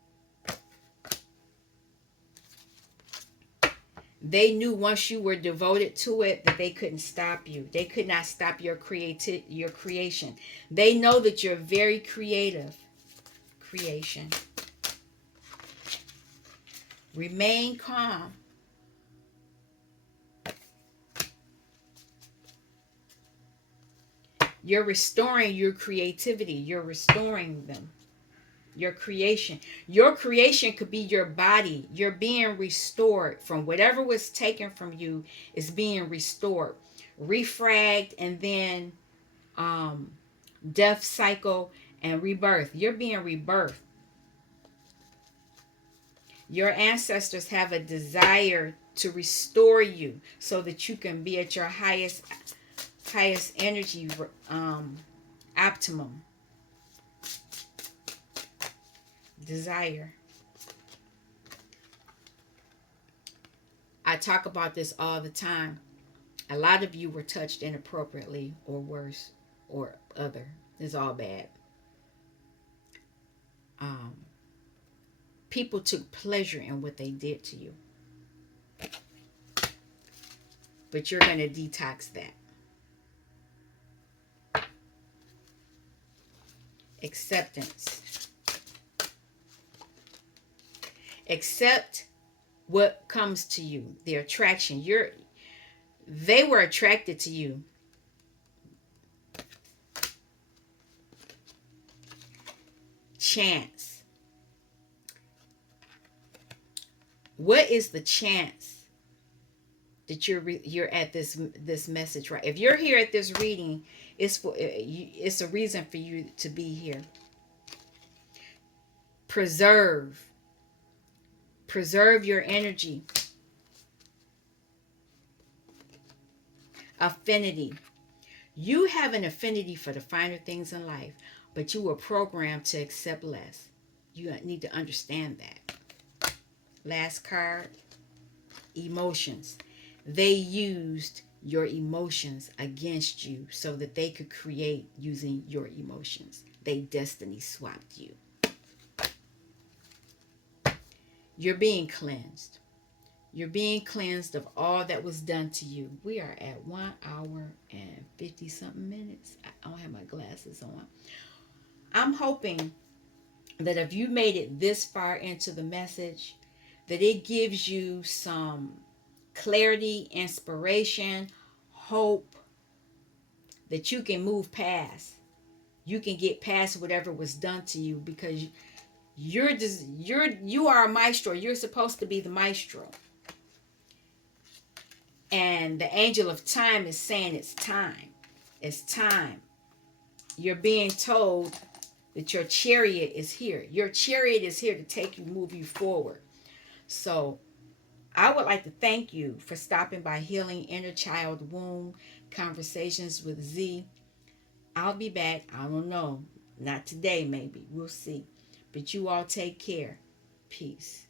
They knew once you were devoted to it that they couldn't stop you. They could not stop your creation. They know that you're very creative. Creation. Remain calm. You're restoring your creativity. You're restoring them. Your creation. Your creation could be your body. You're being restored from whatever was taken from you is being restored. Refragged, and then death cycle and rebirth. You're being rebirthed. Your ancestors have a desire to restore you so that you can be at your highest energy, optimum. Desire. I talk about this all the time. A lot of you were touched inappropriately, or worse, or other. It's all bad. People took pleasure in what they did to you. But you're going to detox that. Acceptance. Accept what comes to you. The attraction. They were attracted to you. Chance. What is the chance that you're at this message, right? If you're here at this reading, it's a reason for you to be here. Preserve, preserve your energy. Affinity. You have an affinity for the finer things in life, but you were programmed to accept less. You need to understand that. Last card. Emotions. They used your emotions against you so that they could create using your emotions. They destiny swapped you. You're being cleansed. You're being cleansed of all that was done to you. We are at 1 hour and 50 something minutes. I don't have my glasses on. I'm hoping that if you made it this far into the message, that it gives you some clarity, inspiration, hope, that you can move past. You can get past whatever was done to you, because you are a maestro. You're supposed to be the maestro. And the angel of time is saying it's time. It's time. You're being told that your chariot is here. Your chariot is here to take you, move you forward. So I would like to thank you for stopping by Healing Inner Child Wound Conversations with Z. I'll be back. I don't know. Not today, maybe. We'll see. But you all take care. Peace.